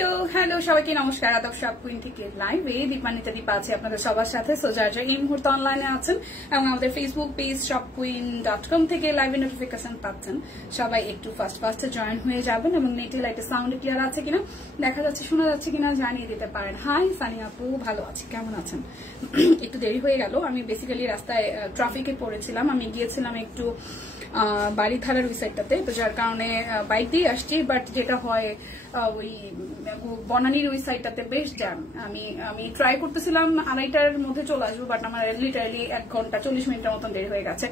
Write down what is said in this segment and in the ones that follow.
Hello সবাইকে নমস্কার। আদব সব কুইন থেকে লাইভে দীপান্বিতা দীপা আছে আপনাদের সবার সাথে। সো যারা যারা এই মুহূর্তে অনলাইনে আছেন এবং আমাদের ফেসবুক পেজ shopqueen.com থেকে লাইভে নোটিফিকেশন পাচ্ছেন, সবাই একটু ফার্স্ট জয়েন হয়ে যাবেন এবং নেটে লাইটে সাউন্ড ক্লিয়ার আছে কিনা, দেখা যাচ্ছে শোনা যাচ্ছে কিনা জানিয়ে দিতে পারেন। হাই সানি আপু, ভালো আছি, কেমন আছেন? একটু দেরি হয়ে গেল, আমি বেসিক্যালি রাস্তায় ট্রাফিকে পড়েছিলাম। আমি গিয়েছিলাম একটু বাড়িধারার ওই সাইডটাতে, তো যার কারণে বাইক দিয়ে আসছি। বাট যেটা হয় ওই বনানীর ওই সাইডটাতে বেশ জ্যাম। আমি ট্রাই করতেছিলাম 2:30টার মধ্যে চলে আসবো, বাট আমার লিটারালি 1 ঘন্টা 40 মিনিটের মতন দেরি হয়ে গেছে।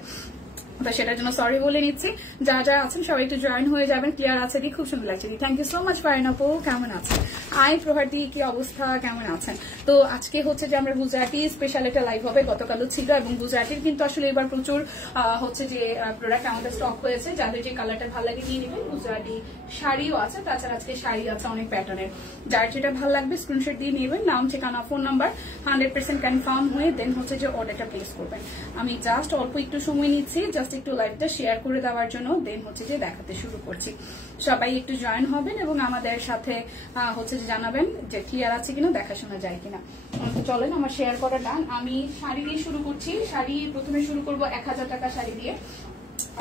তো সেটার জন্য সরি বলে নিচ্ছি। যারা যারা আছেন সবাই একটু জয়েন হয়ে যাবেন। ক্লিয়ার আছে দি? খুব সুন্দর লাগছে দি, thank you so much. Farin আপু কেমন আছেন? আই প্রভাতি কি অবস্থা, কেমন আছেন? তো আজকে হচ্ছে যে আমরা গুজরাটি স্পেশাল একটা লাইভ হবে, গতকালও ছিল। এবং গুজরাটির কিন্তু আসলে এবার প্রচুর হচ্ছে যে প্রোডাক্ট আমাদের স্টক হয়েছে। যাদের যে কালারটা ভালো লাগে নিয়ে নেবেন। গুজরাটি শাড়িও আছে, তাছাড়া আজকে শাড়ি আছে অনেক প্যাটার্নের। যার যেটা ভালো লাগবে স্ক্রিনশট দিয়ে নেবেন, নাম ঠিকানা ফোন নাম্বার 100% কনফার্ম হয়ে দেন হচ্ছে যে অর্ডারটা প্লেস করবেন। আমি জাস্ট অল্প একটু সময় নিচ্ছি, জাস্ট একটু লাইভটা শেয়ার করে দেওয়ার জন্য, দেন হচ্ছে যে দেখাতে শুরু করছি। সবাই একটু জয়েন হবেন এবং আমাদের সাথে হচ্ছে যে জানাবেন যে ক্লিয়ার আছে কিনা, দেখাশোনা যায় কিনা। চলেন আমার শেয়ার করা ডান। আমি শাড়ি দিয়ে শুরু করছি। শাড়ি প্রথমে শুরু করবো 1000 টাকা শাড়ি দিয়ে,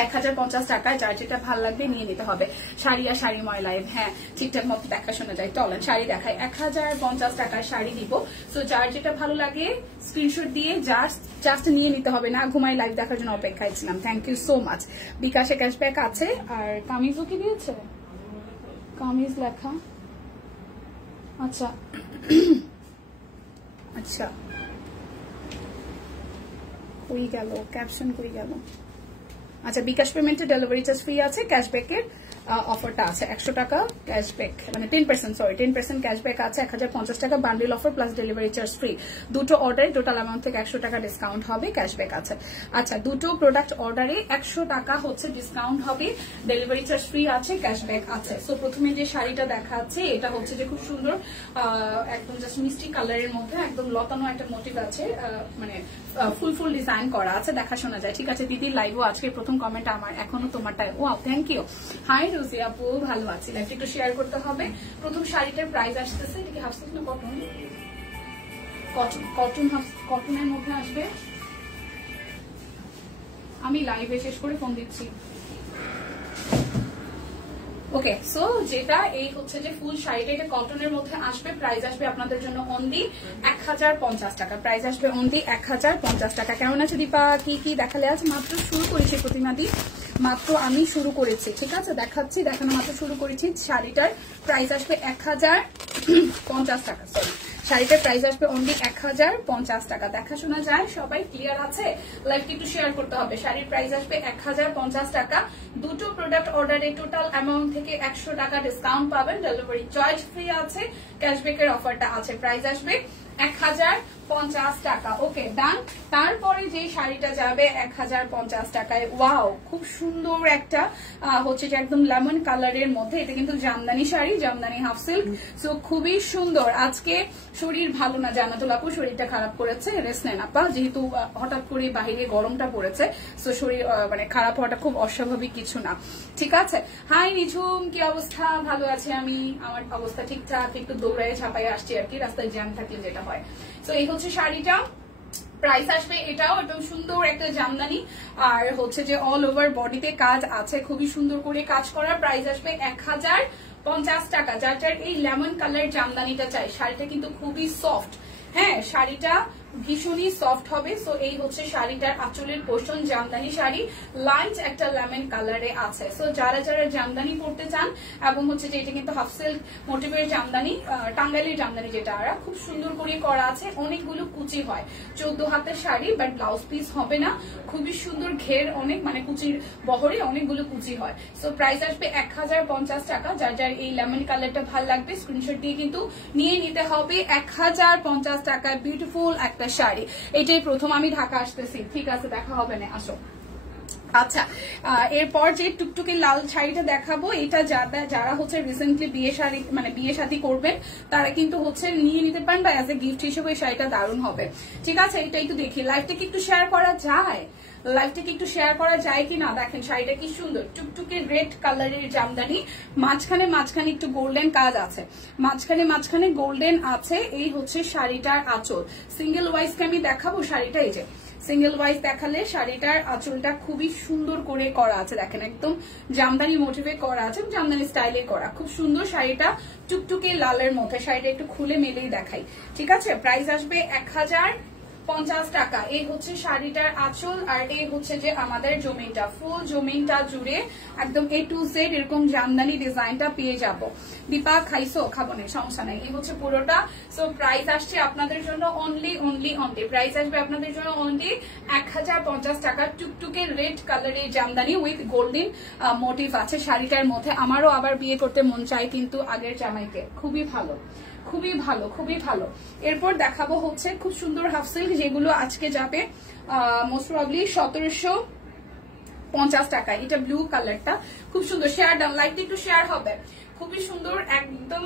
1050 টাকায়। যার যেটা ভালো লাগবে নিয়ে নিতে হবে। শাড়ি আর শাড়ি ময়লায় হ্যাঁ ঠিকঠাক মতো দেখাশোনা যায়। চলেন শাড়ি দেখাই। 1050 টাকার শাড়ি দিব। সো যার যেটা ভালো লাগে স্ক্রিনশট দিয়ে জাস্ট নিয়ে নিতে হবে। না ঘুমাই লাইভ দেখার জন্য অপেক্ষায় ছিলাম। Thank you so much. বিকাশে ক্যাশব্যাক আছে। আর কামিজও কি দিয়েছে? কামিজ লেখা, আচ্ছা আচ্ছা, কই গেল ক্যাপশন, কই গেল? আচ্ছা, বিকাশ পেমেন্টে ডেলিভারি চার্জ ফ্রি আছে। ক্যাশব্যাকের অফারটা আছে 100 টাকা ক্যাশব্যাক, মানে 10% ক্যাশব্যাক আছে। 1050 টাকা bundle offer plus delivery charge free. দুটো অর্ডারে টোটাল অ্যামাউন্ট থেকে 100 টাকা ডিসকাউন্ট হবে, ক্যাশব্যাক আছে। আচ্ছা, দুটো প্রোডাক্ট অর্ডারে 100 টাকা হচ্ছে ডিসকাউন্ট হবে, ডেলিভারি চার্জ ফ্রি আছে, ক্যাশব্যাক আছে। সো প্রথমে যে শাড়িটা দেখাচ্ছে এটা হচ্ছে যে খুব সুন্দর একদম জাস্ট মিষ্টি কালারের মধ্যে একদম লতানো একটা মোটিভ আছে, মানে ফুল ডিজাইন করা আছে, দেখাশোনা যায়। ঠিক আছে দিদি, লাইভও আজকে প্রথম কমেন্ট আমার, এখনো তোমারটাই। Wow, thank you. Hi Rozy আপু, ভালো আছি। লাইভটা একটু শেয়ার করতে হবে। প্রথম শাড়িটার প্রাইস আসতেছে, এটা কি হাফ সিল্ক না কটন? কটনের মধ্যে আসবে। আমি লাইভে শেষ করে ফোন দিচ্ছি। ওকে, সো যেটা এই হচ্ছে যে ফুল শাড়িটা, এটা কটনের মধ্যে আসবে। প্রাইস আসবে আপনাদের জন্য অনলি 1050 টাকা। প্রাইস আসবে অনলি 1050 টাকা। কেমন আছে দীপা? কি কি দেখালে? আজ মাত্র শুরু করেছি প্রতিমাদি, মাত্র আমি শুরু করেছি। ঠিক আছে, দেখাচ্ছি, দেখানো মাত্র শুরু করেছি। শাড়িটার প্রাইস আসবে 1050 টাকা। সরি, শাড়িটার প্রাইস আসবে অনলি 1050 টাকা। দেখাশোনা যায়, সবাই ক্লিয়ার আছে? লাইভটি একটু শেয়ার করতে হবে। শাড়ির প্রাইস আসবে 1050 টাকা। দুটো প্রোডাক্ট অর্ডারে টোটাল অ্যামাউন্ট থেকে 100 টাকা ডিসকাউন্ট পাবেন, ডেলিভারি চার্জ ফ্রি আছে, ক্যাশব্যাকের অফারটা আছে। প্রাইস আসবে 1050 টাকা। ওকে ডান। তারপরে যে শাড়িটা যাবে 1050 টাকায়, ওয়াও খুব সুন্দর একটা হচ্ছে যে একদম লেমন কালারের মধ্যে। এটা কিন্তু Jamdani sari, Jamdani half silk. So খুবই সুন্দর। আজকে শরীর ভালো না জান্নাতুল আপু, শরীরটা খারাপ করেছে, রেস্ট নেন আপা, যেহেতু হঠাৎ করে বাহিরে গরমটা পড়েছে। সো শরীর মানে খারাপ হওয়াটা খুব অস্বাভাবিক কিছু না। ঠিক আছে। হাই নিঝুম, কি অবস্থা? ভালো আছি আমি, আমার অবস্থা ঠিকঠাক। একটু দৌড়ায় ছাপায় আসছি আর কি, রাস্তায় জ্যাম থাকলে যেটা হয়। তো এই হচ্ছে শাড়িটা, প্রাইস আসবে এটাও একদম সুন্দর একটা জামদানি। আর হচ্ছে যে অল ওভার বডিতে কাজ আছে, খুবই সুন্দর করে কাজ করা। প্রাইস আসবে 1050 টাকা। যার যার এই লেমন কালার জামদানিটা চাই। শাড়িটা কিন্তু খুবই সফট, হ্যাঁ শাড়িটা ভীষণই সফট হবে। সো এই হচ্ছে শাড়িটার আঁচলের পোর্শন, জামদানি শাড়ি, লাইট একটা লেমন কালারে আছে। সো যারা যারা জামদানি পড়তে চান, এবং হচ্ছে যে এটা কিন্তু হাফ সিল্ক মোটিভের জামদানি, টাঙ্গাইলের জামদানি, যেটা খুব সুন্দর করে করা আছে। অনেকগুলো কুচি হয়, 14 হাতের শাড়ি, বাট ব্লাউজ পিস হবে না। খুবই সুন্দর ঘের, অনেক মানে কুচির বহরে অনেকগুলো কুচি হয়। সো প্রাইস আসবে 1050 টাকা। যার যার এই লেমন কালারটা ভালো লাগবে স্ক্রিনশট দিয়ে কিন্তু নিয়ে নিতে হবে। 1050 টাকা বিউটিফুল একটা শাড়ি। এটাই প্রথম আমি ঢাকা আসতেছি। ঠিক আছে, দেখা হবে না, আসো। আচ্ছা, এরপর যে টুকটুকে লাল শাড়িটা দেখাবো, এটা যারা হচ্ছে রিসেন্টলি বিয়ে শাদী করবেন তারা কিন্তু হচ্ছে নিয়ে নিতে পারেন, বা অ্যাজ এ গিফট হিসেবে এই শাড়িটা দারুণ হবে। ঠিক আছে, এটা একটু দেখি। লাইভটা কি একটু শেয়ার করা যায়? লাইভটাকে একটু শেয়ার করা যায় কিনা। দেখেন শাড়িটা কি সুন্দর, টুকটুকে রেড কালারের জামদানি, মাঝখানে মাঝখানে একটু গোল্ডেন কাজ আছে, মাঝখানে গোল্ডেন আছে। এই হচ্ছে শাড়িটার আঁচল। সিঙ্গেল ওয়াইজকে আমি দেখাবো শাড়িটা। এই যে সিঙ্গেল ওয়াইজ দেখালে শাড়িটার আঁচলটা খুবই সুন্দর করে করা আছে। দেখেন একদম জামদানি মোটিভে করা আছে, জামদানি স্টাইলে করা, খুব সুন্দর শাড়িটা, টুকটুকে লালের মধ্যে। শাড়িটা একটু খুলে মেলেই দেখাই, ঠিক আছে। প্রাইস আসবে 1050 টাকা। এই হচ্ছে শাড়িটার আঁচল, আর এই হচ্ছে যে আমাদের জমিনটা, ফুল জমিনটা জুড়ে একদম A to Z এরকম জামদানি ডিজাইনটা পেয়ে যাব। দীপা খাইছো? খাবো না, সমস্যা নাই। এই হচ্ছে পুরোটা। সো প্রাইস আসছে আপনাদের জন্য অনলি প্রাইস আসবে আপনাদের জন্য অনলি 1050 টাকা। টুকটুকে রেড কালারের জামদানি উইথ গোল্ডেন মোটিভ আছে শাড়িটার মধ্যে। আমারও আবার বিয়ে করতে মন চায় কিন্তু আগের জামাইকে। খুবই ভালো, খুবই ভালো, খুবই ভালো। এরপর দেখাবো হচ্ছে খুব সুন্দর হাফ সিল্ক, যেগুলো আজকে যাবে মোস্ট প্রবাবলি 1750 টাকা। এটা ব্লু কালারটা খুব সুন্দর, শেয়ার ডান, লাইটটা একটু শেয়ার হবে। খুবই সুন্দর, একদম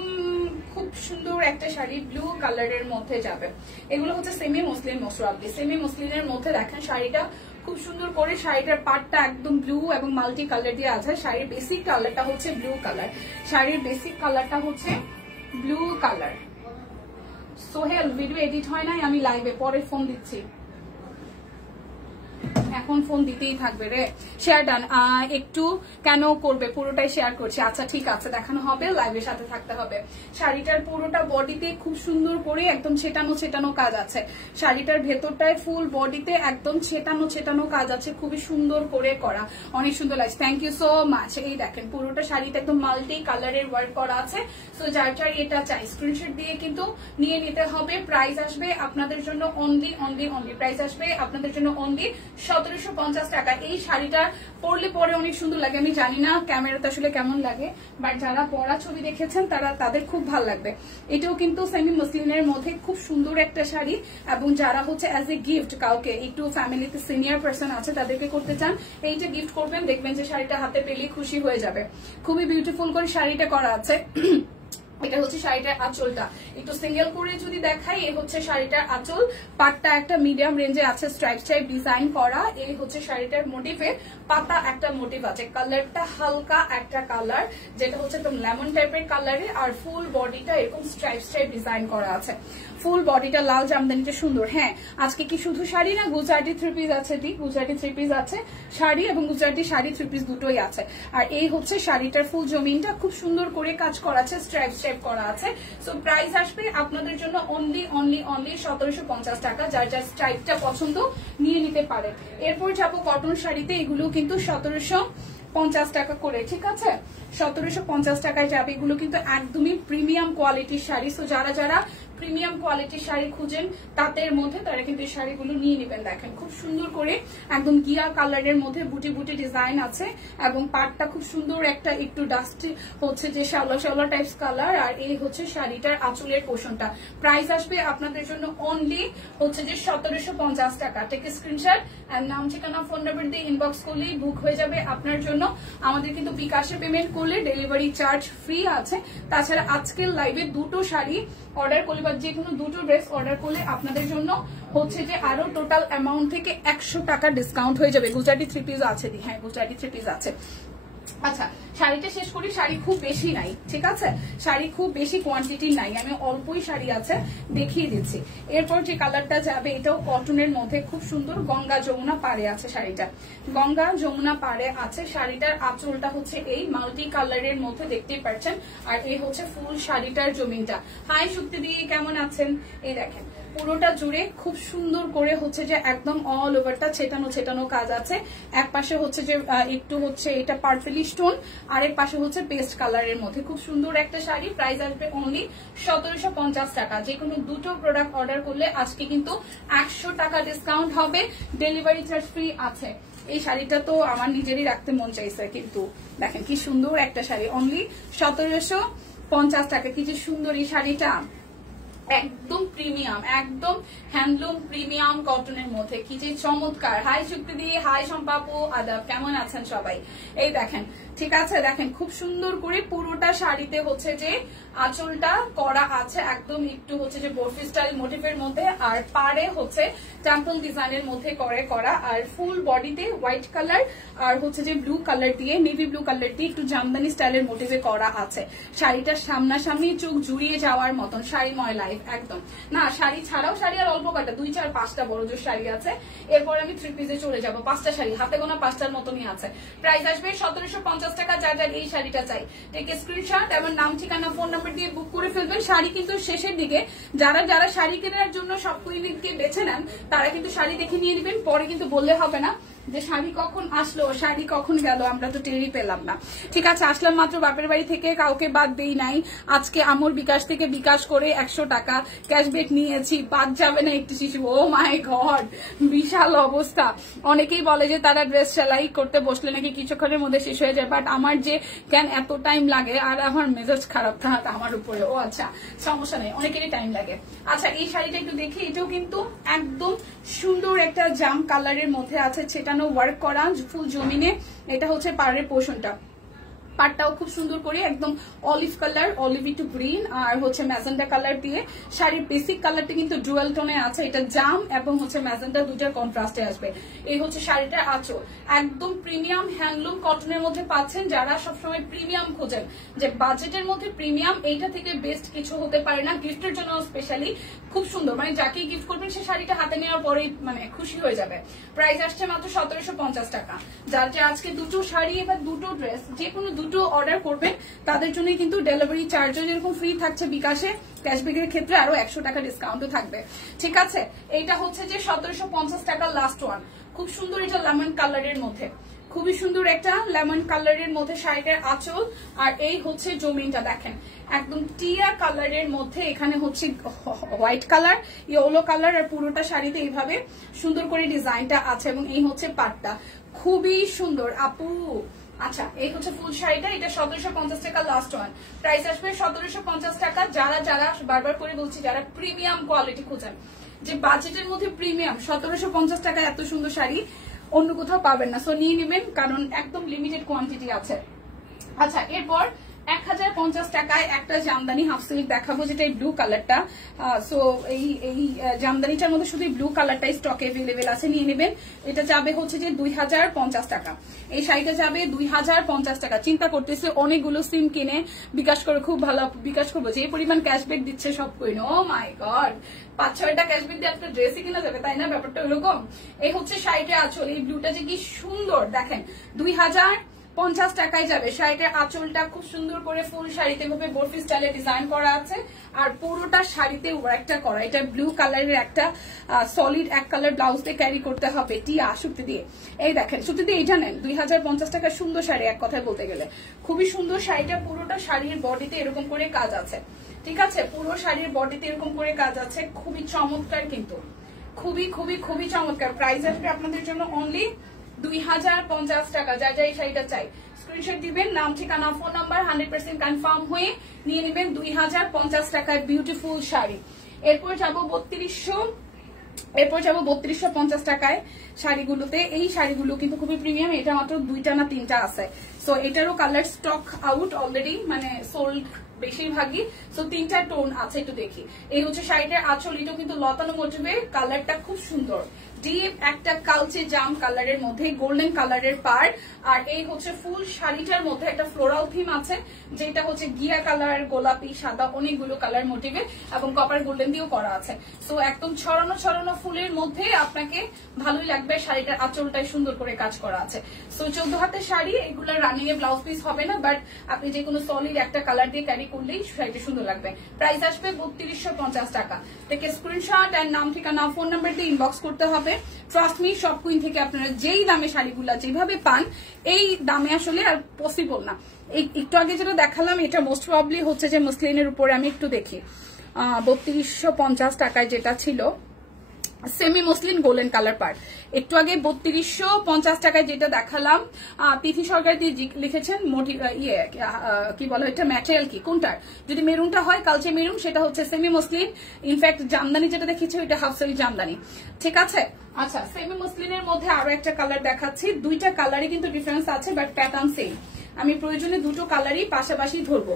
খুব সুন্দর একটা শাড়ি, ব্লু কালারের মধ্যে যাবে। এগুলো হচ্ছে semi muslin, most probably semi মসলিনের মধ্যে। দেখেন শাড়িটা খুব সুন্দর করে, শাড়িটার পাটটা একদম ব্লু এবং মাল্টি কালার দিয়ে আছে। শাড়ির বেসিক কালারটা হচ্ছে ব্লু কালার, শাড়ির বেসিক কালারটা হচ্ছে blue colour. Sohel video edit হয় নাই, আমি লাইভে পরে ফোন দিচ্ছি, এখন ফোন দিতেই থাকবে রে। শেয়ার ডান, একটু কেন করবে, পুরোটাই শেয়ার করছি। আচ্ছা ঠিক আছে, দেখানো হবে, লাইভের সাথে থাকতে হবে। শাড়িটার পুরোটা বডিতে খুব সুন্দর করে একদম ছেটানো কাজ আছে। শাড়িটার ভেতরটায় ফুল বডিতে একদম ছেটানো কাজ আছে, খুবই সুন্দর করে করা, অনেক সুন্দর লাগছে। Thank you so much. এই দেখেন পুরোটা শাড়িতে একদম মাল্টি কালারের ওয়ার্ক করা আছে। সো যার যার এটা চাই স্ক্রিনশট দিয়ে কিন্তু নিয়ে নিতে হবে। প্রাইস আসবে আপনাদের জন্য অনলি প্রাইস আসবে আপনাদের জন্য অনলি 1750 টাকা। এই শাড়িটা পরলে পরে অনেক সুন্দর লাগে। আমি জানি না ক্যামেরাতে আসলে কেমন লাগে, বাট যারা পরা ছবি দেখেছেন তাদের খুব ভালো লাগবে। এটাও কিন্তু সেমি মসলিনের মধ্যে খুব সুন্দর একটা শাড়ি, এবং যারা হচ্ছে অ্যাজ এ গিফট কাউকে, একটু ফ্যামিলিতে সিনিয়র পার্সন আছে তাদেরকে করতে চান, এইটা গিফট করবেন, দেখবেন যে শাড়িটা হাতে পেলেই খুশি হয়ে যাবে। খুবই বিউটিফুল করে শাড়িটা করা আছে। এটা হচ্ছে শাড়িটার আঁচলটা, একটু সিঙ্গেল করে যদি দেখাই, এই হচ্ছে শাড়িটার আঁচল। পাটটা একটা মিডিয়াম রেঞ্জে আছে, স্ট্রাইপ ডিজাইন করা। এই হচ্ছে শাড়িটার মোটিভে পাতা একটা মোটিভ আছে, কালারটা হালকা একটা কালার, যেটা হচ্ছে একদম লেমন টাইপের কালারে, আর ফুল বডিটা এরকম স্ট্রাইপ ডিজাইন করা আছে। ফুল বডিটা লাল জামদানিটা সুন্দর। হ্যাঁ, আজকে কি শুধু শাড়ি না, গুজরাটি 3 পিস আছে, গুজরাটি 3 পিস আছে, শাড়ি এবং গুজরাটি শাড়ি 3 পিস দুটোই আছে। আর এই হচ্ছে শাড়িটার ফুল জমিনটা, খুব সুন্দর করে কাজ করা আছে, স্ট্রাইপ করা আছে। সো প্রাইস আসবে আপনাদের জন্য অনলি 1750 টাকা। যার যার স্ট্রাইপটা পছন্দ নিয়ে নিতে পারে। এরপর যাবো কটন শাড়িতে, এগুলো কিন্তু 1750 টাকা করে, ঠিক আছে, 1750 টাকায় যাবে। এগুলো কিন্তু একদমই প্রিমিয়াম কোয়ালিটির শাড়ি। সো যারা যারা প্রিমিয়াম কোয়ালিটির শাড়ি খুঁজেন তাদের মধ্যে তারা কিন্তু এই শাড়িগুলো নিয়ে নেবেন। দেখেন খুব সুন্দর করে একদম গিয়া কালারের মধ্যে বুটি ডিজাইন আছে, এবং পাটটা খুব সুন্দর একটা একটু ডাস্টি হচ্ছে যে শ্যাওলা টাইপস কালার। আর এই হচ্ছে শাড়িটার আঁচলের পোর্শনটা। প্রাইস আসবে আপনাদের জন্য অনলি হচ্ছে যে 1750 টাকা। টেক স্ক্রিনশট আর নাম ঠিকানা ফোন নাম্বার দিয়ে ইনবক্স করলেই বুক হয়ে যাবে আপনার জন্য। আমাদের কিন্তু বিকাশে পেমেন্ট করলে ডেলিভারি চার্জ ফ্রি আছে। তাছাড়া আজকের লাইভে দুটো শাড়ি অর্ডার করলে বা যে কোনো দুটো ড্রেস অর্ডার করলে আপনাদের জন্য হচ্ছে যে আরো টোটাল অ্যামাউন্ট থেকে 100 টাকা ডিসকাউন্ট হয়ে যাবে। গুজরাটি 3 পিস আছে, হ্যাঁ গুজরাটি 3 পিস আছে। আচ্ছা শাড়িটা শেষ করি, শাড়ি খুব বেশি নাই, ঠিক আছে, শাড়ি খুব বেশি কোয়ান্টিটি নাই, আমি অল্পই শাড়ি আছে দেখিয়ে দিচ্ছি। এরপর যে কালারটা যাবে, এটাও কটনের মধ্যে খুব সুন্দর, গঙ্গা যমুনা পাড়ে আছে শাড়িটা, গঙ্গা যমুনা পাড়ে আছে। শাড়িটার আঁচলটা হচ্ছে এই মাল্টি কালারের মধ্যে দেখতেই পাচ্ছেন, আর এই হচ্ছে ফুল শাড়িটার জমিনটা। হাই শুক্তি দিয়ে কেমন আছেন? এই দেখেন পুরোটা জুড়ে খুব সুন্দর করে হচ্ছে যে একদম অল ওভারটা ছেটানো কাজ আছে। এক পাশে হচ্ছে যে একটু হচ্ছে এটা পার্পলি স্টোন, আরেক পাশে হচ্ছে পেস্ট কালারের মধ্যে খুব সুন্দর একটা শাড়ি। প্রাইস আসবে অনলি 1750 টাকা। যে কোনো দুটো প্রোডাক্ট অর্ডার করলে আজকে কিন্তু 100 টাকা ডিসকাউন্ট হবে, ডেলিভারি চার্জ ফ্রি আছে। এই শাড়িটা তো আমার নিজেরই রাখতে মন চাইছে, কিন্তু দেখেন কি সুন্দর একটা শাড়ি, অনলি 1750 টাকা। কি যে সুন্দর এই শাড়িটা, একদম প্রিমিয়াম, একদম হ্যান্ডলুম প্রিমিয়াম কটনের মধ্যে, কি যে চমৎকার। হাই শুক্তি দি, হাই সম্পাপু, আদাব, কেমন আছেন সবাই? এই দেখেন ঠিক আছে, দেখেন খুব সুন্দর করে পুরোটা শাড়িতে হচ্ছে যে আঁচলটা করা আছে একদম একটু হচ্ছে যে বরফি স্টাইল মোটিভের মধ্যে, আর পাড়ে হচ্ছে টেম্পল ডিজাইনের মধ্যে করা, আর ফুল বডিতে হোয়াইট কালার আর হচ্ছে যে ব্লু কালার দিয়ে, নেভি ব্লু কালার দিয়ে একটু জামদানি স্টাইলের মোটিভে করা আছে। শাড়িটার সামনাসামনি চোখ জুড়িয়ে যাওয়ার মতন শাড়িময় লাইফ একদম। না শাড়ি ছাড়াও শাড়ি আর অল্প কটা 2, 4, 5টা বড় জোর শাড়ি আছে। এরপর আমি 3 পিসে চলে যাবো। 5টা শাড়ি হাতে গোনা 5টার মতনই আছে। প্রাইস আসবে 1750 টাকা। যার যার এই শাড়িটা চাই টেক স্ক্রিনশট এবং নাম ঠিকানা ফোন নাম্বার দিয়ে বুক করে ফেলবেন। শাড়ি কিন্তু শেষের দিকে, যারা যারা শাড়ি কেনার জন্য সব কুইনকে বেছে নেন তারা কিন্তু শাড়ি দেখে নিয়ে নেবেন, পরে কিন্তু বললে হবে না যে শাড়ি কখন আসলো শাড়ি কখন গেল, আমরা তো টেরই পেলাম না। ঠিক আছে, আসলাম মাত্র বাপের বাড়ি থেকে, কাউকে বাদ দেই নাই। আজকে আমর বিকাশ থেকে বিকাশ করে 100 টাকা ক্যাশব্যাক নিয়েছি, বাদ যাবে না একটি শিশু। ও মাই গড, বিশাল অবস্থা। অনেকেই বলে যে তারা ড্রেস সেলাই করতে বসলে নাকি কিছুক্ষণের মধ্যে শেষ হয়ে যায়, বাট আমার যে কেন এত টাইম লাগে, আর আমার মেজাজ খারাপ থাকে আমার উপরে। ও আচ্ছা, সমস্যা নেই, অনেকেরই টাইম লাগে। আচ্ছা, এই শাড়িটা একটু দেখি। এটাও কিন্তু একদম সুন্দর একটা জাম কালারের মধ্যে আছে, ছেটানো ওয়ার্ক করা ফুল জমিনে। এটা হচ্ছে পাড়ের পোর্শনটা, পাটটাও খুব সুন্দর করে একদম olive colour, olive to green আর হচ্ছে ম্যাজেন্ডা কালার দিয়ে। শাড়ির বেসিক কালারটা কিন্তু ডুয়াল টোনে আছে, এটা জাম এবং হচ্ছে ম্যাজেন্ডা দুইটার কন্ট্রাস্টে আসবে। এই হচ্ছে শাড়িটার আঁচল, একদম প্রিমিয়াম হ্যান্ডলুম কটনের মধ্যে পাচ্ছেন। যারা সবসময় প্রিমিয়াম খোঁজেন, যে বাজেটের মধ্যে প্রিমিয়াম, এইটা থেকে বেস্ট কিছু হতে পারে না। গিফটের জন্য স্পেশালি খুব সুন্দর, মানে যাকেই গিফট করবেন সে শাড়িটা হাতে নেওয়ার পরেই মানে খুশি হয়ে যাবে। প্রাইস আসছে মাত্র 1750 টাকা। যার যে আজকে দুটো শাড়ি বা দুটো ড্রেস যে কোনো দুটো অর্ডার করবেন তাদের জন্য কিন্তু ডেলিভারি চার্জও যেরকম ফ্রি থাকছে বিকাশে, ক্যাশব্যাকের ক্ষেত্রে আরো 100 টাকা ডিসকাউন্টও থাকবে। ঠিক আছে, এইটা হচ্ছে যে 1750 টাকা লাস্ট ওয়ান। খুব সুন্দর, এটা লেমন কালারের মধ্যে, খুবই সুন্দর একটা লেমন কালারের মধ্যে শাড়িটার আঁচল। আর এই হচ্ছে জমিনটা দেখেন একদম টিয়া কালারের মধ্যে, এখানে হচ্ছে হোয়াইট কালার, ইয়েলো কালার, আর পুরোটা শাড়িতে এইভাবে সুন্দর করে ডিজাইনটা আছে। এবং এই হচ্ছে পাটটা, খুবই সুন্দর আপু। আচ্ছা, এই হচ্ছে ফুল শাড়িটা, এটা 1750 টাকা লাস্ট ওয়ান। প্রাইস আসবে 1750 টাকা। যারা যারা বারবার করে বলছি, যারা প্রিমিয়াম কোয়ালিটি খোঁজেন, যে বাজেটের মধ্যে প্রিমিয়াম, 1750 টাকা এত সুন্দর শাড়ি অন্য কোথাও পাবেন না। সো নিয়ে নেবেন, কারণ একদম লিমিটেড কোয়ান্টিটি আছে। আচ্ছা, এরপর 1050 টাকায় একটা জামদানি হাফ সিল্ক দেখাবো, যেটা এই ব্লু কালারটা। সো এই জামদানিটার মধ্যে শুধু ব্লু কালারটাই স্টকে অ্যাভেলেবেল আছে, নিয়ে নেবেন। এটা যাবে হচ্ছে যে 2050 টাকা। এই শাড়িটা যাবে 2050 টাকা। চিন্তা করতেছে অনেকগুলো সিম কিনে বিকাশ করে, খুব ভালো বিকাশ করবো, যে পরিমাণ ক্যাশব্যাক দিচ্ছে সব কই। ও মাই গড, 5-6টা ক্যাশব্যাক দিয়ে একটা ড্রেসই কিনা যাবে, তাই না? ব্যাপারটা ওইরকম। এই হচ্ছে শাড়িটা আঁচল, এই ব্লুটা যে কি সুন্দর দেখেন, 2050 টাকায় যাবে। শাড়িটার আঁচলটা খুব সুন্দর করে ফুল শাড়িতে ভাবে বরফি স্টাইলে ডিজাইন করা আছে, আর পুরোটা শাড়িতে ওয়ার্কটা করা। এটা ব্লু কালারের একটা সলিড এক কালার ব্লাউজ দিয়ে ক্যারি করতে হবে, টিয়া সুতি দিয়ে। এই দেখেন, সুতি দিয়ে এটা নেন, 2050 টাকার সুন্দর শাড়ি এক কথায় বলতে গেলে। খুবই সুন্দর শাড়িটা, পুরোটা শাড়ির বডিতে এরকম করে কাজ আছে। ঠিক আছে, পুরো শাড়ির বডিতে এরকম করে কাজ আছে, খুবই চমৎকার, কিন্তু খুবই খুবই খুবই চমৎকার। প্রাইস আসবে আপনাদের জন্য অনলি 2050 টাকা। যা যা এই শাড়িটা চাই স্ক্রিনশট দিবেন, নাম ঠিকানা ফোন নাম্বার 100% কনফার্ম হয়ে নিয়ে নেবেন 2050 টাকার বিউটিফুল শাড়ি। এরপর যাবো 3250 টাকায় শাড়িগুলোতে। এই শাড়িগুলো কিন্তু খুবই প্রিমিয়াম, এটা মাত্র 2টা না 3টা আছে। সো এটারও কালার স্টক আউট অলরেডি, মানে সোল্ড বেশিরভাগই। সো 3টা টোন আছে, একটু দেখি। এই হচ্ছে শাড়িটার আঁচল, এটাও কিন্তু লতানো মোটিভে, কালারটা খুব সুন্দর, ডিপ একটা কালচে জাম কালারের মধ্যে গোল্ডেন কালারের পার। আর এই হচ্ছে ফুল শাড়িটার মধ্যে একটা ফ্লোরাল থিম আছে, যেটা হচ্ছে গিয়া কালার, গোলাপি, সাদা, অনেকগুলো কালার মোটিভে এবং কপার গোল্ডেন দিয়েও করা আছে। সো একদম ছড়ানো ছড়ানো ফুলের মধ্যে আপনাকে ভালোই লাগবে। শাড়িটার আঁচলটাই সুন্দর করে কাজ করা আছে। সো 14 হাতের শাড়ি, এগুলো রানিং এ ব্লাউজ পিস হবে না, বাট আপনি যে কোনো সলিড একটা কালার দিয়ে ক্যারি করলেই শাড়িটা সুন্দর লাগবে। প্রাইস আসবে 3250 টাকা। থেকে স্ক্রিনশট আর নাম ঠিকানা ফোন নাম্বার দিয়ে ইনবক্স করতে হবে। ট্রাস্ট মি, শপ কুইন থেকে আপনারা যেই দামে শাড়িগুলা যেভাবে পান, এই দামে আসলে আর পসিবল না। এই একটু আগে যেটা দেখালাম, এটা মোস্ট প্রবাবলি হচ্ছে যে মসলিনের উপরে। আমি একটু দেখি, 3250 টাকায় যেটা ছিল সেমি মসলিন গোল্ডেন কালার পার, একটু আগে 3250 টাকায় যেটা দেখালাম, তিথি সরকার দিয়ে লিখেছেন কি বলো এটা, ম্যাটেরিয়াল কি কোনটার, যদি মেরুনটা হয় কালচে মেরুন, সেটা হচ্ছে সেমি মসলিন। ইনফ্যাক্ট জামদানি যেটা দেখেছি ওইটা হাফ সিল্ক জামদানি। ঠিক আছে, আচ্ছা সেমি মসলিনের মধ্যে আরো একটা কালার দেখাচ্ছি। 2টা কালারই কিন্তু ডিফারেন্স আছে, বাট প্যাটার্ন সেম। আমি প্রয়োজনে দুটো কালারই পাশাপাশি ধরবো,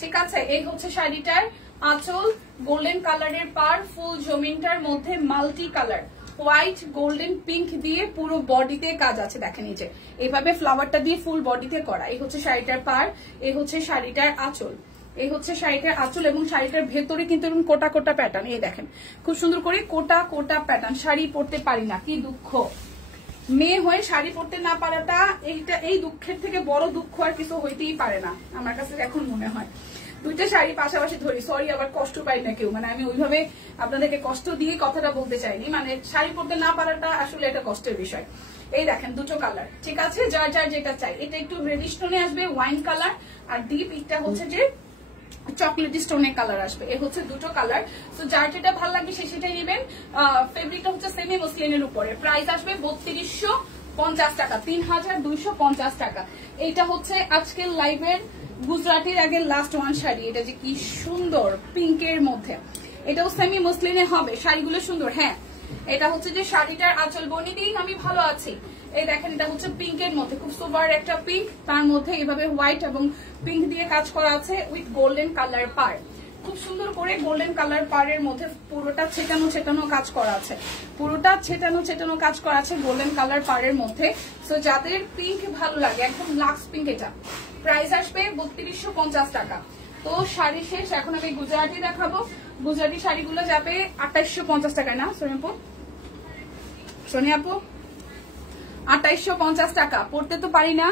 ঠিক আছে। এই হচ্ছে শাড়িটার আঁচল, গোল্ডেন কালারের পার, ফুল জমিনটার মধ্যে multi colour white golden pink দিয়ে পুরো বডিতে কাজ আছে। দেখেন এই যে এইভাবে ফ্লাওয়ারটা দিয়ে ফুল বডিতে করা। এই হচ্ছে শাড়িটার পার, এই হচ্ছে শাড়িটার আঁচল, এই হচ্ছে শাড়িটার আঁচল এবং শাড়িটার ভেতরে কিন্তু এরকম কোটা কোটা প্যাটার্ন। এই দেখেন খুব সুন্দর করে কোটা কোটা প্যাটার্ন। শাড়ি পরতে পারি না, কি দুঃখ, মেয়ে হয়ে শাড়ি পরতে না পারাটা, এইটা এই দুঃখের থেকে বড় দুঃখ আর কিছু হইতেই পারে না আমার কাছে এখন মনে হয়। দুইটা শাড়ি পাশাপাশি ধরি, সরি আবার কষ্ট পাই না কেউ, মানে আমি ওইভাবে আপনাদেরকে কষ্ট দিয়ে কথাটা বলতে চাইনি, মানে শাড়ি পরতে না পারাটা আসলে এটা কষ্টের বিষয়। এই দেখেন দুটো কালার, ঠিক আছে, যার যার যেটা চাই। এটা একটু রেডিশ টোনে আসবে ওয়াইন কালার, আর ডিপ এটা হচ্ছে যে চকলেট স্টোনের কালার আসবে। এই হচ্ছে দুটো কালার, তো যার যেটা ভালো লাগবে সে সেটাই নেবেন। ফেব্রিকটা হচ্ছে সেমি মসলিনের উপরে। প্রাইস আসবে 3250 টাকা, 3250 টাকা। এইটা হচ্ছে আজকের লাইভের গুজরাটির আগে লাস্ট ওয়ান শাড়ি। এটা যে কি সুন্দর পিঙ্কের মধ্যে, এটাও সেমি মসলিনে হবে। শাড়িগুলো সুন্দর। হ্যাঁ, এটা হচ্ছে যে শাড়িটার আঁচল বনি দিন, আমি ভালো আছি। এই দেখেন এটা হচ্ছে পিঙ্কের মধ্যে, খুব সুপার একটা পিঙ্ক, তার মধ্যে এভাবে হোয়াইট এবং পিঙ্ক দিয়ে কাজ করা আছে উইথ গোল্ডেন কালার পার। খুব সুন্দর করে গোল্ডেন কালার পারের মধ্যে পুরোটা ছেটানো ছেটানো কাজ করা আছে, পুরোটা ছেটানো ছেটানো কাজ করা আছে গোল্ডেন কালার পারের মধ্যে। তো যাদের পিঙ্ক ভালো লাগে, একদম লাক্স পিঙ্ক এটা। প্রাইস আসবে 3250 টাকা। তো শাড়ি শেষ, এখন আমি গুজরাটি দেখাবো। গুজরাটি শাড়িগুলো যাবে 2850 টাকা। না সোনিয়াপু, সোনিয়াপু 2850 টাকা। পড়তে তো পারি না,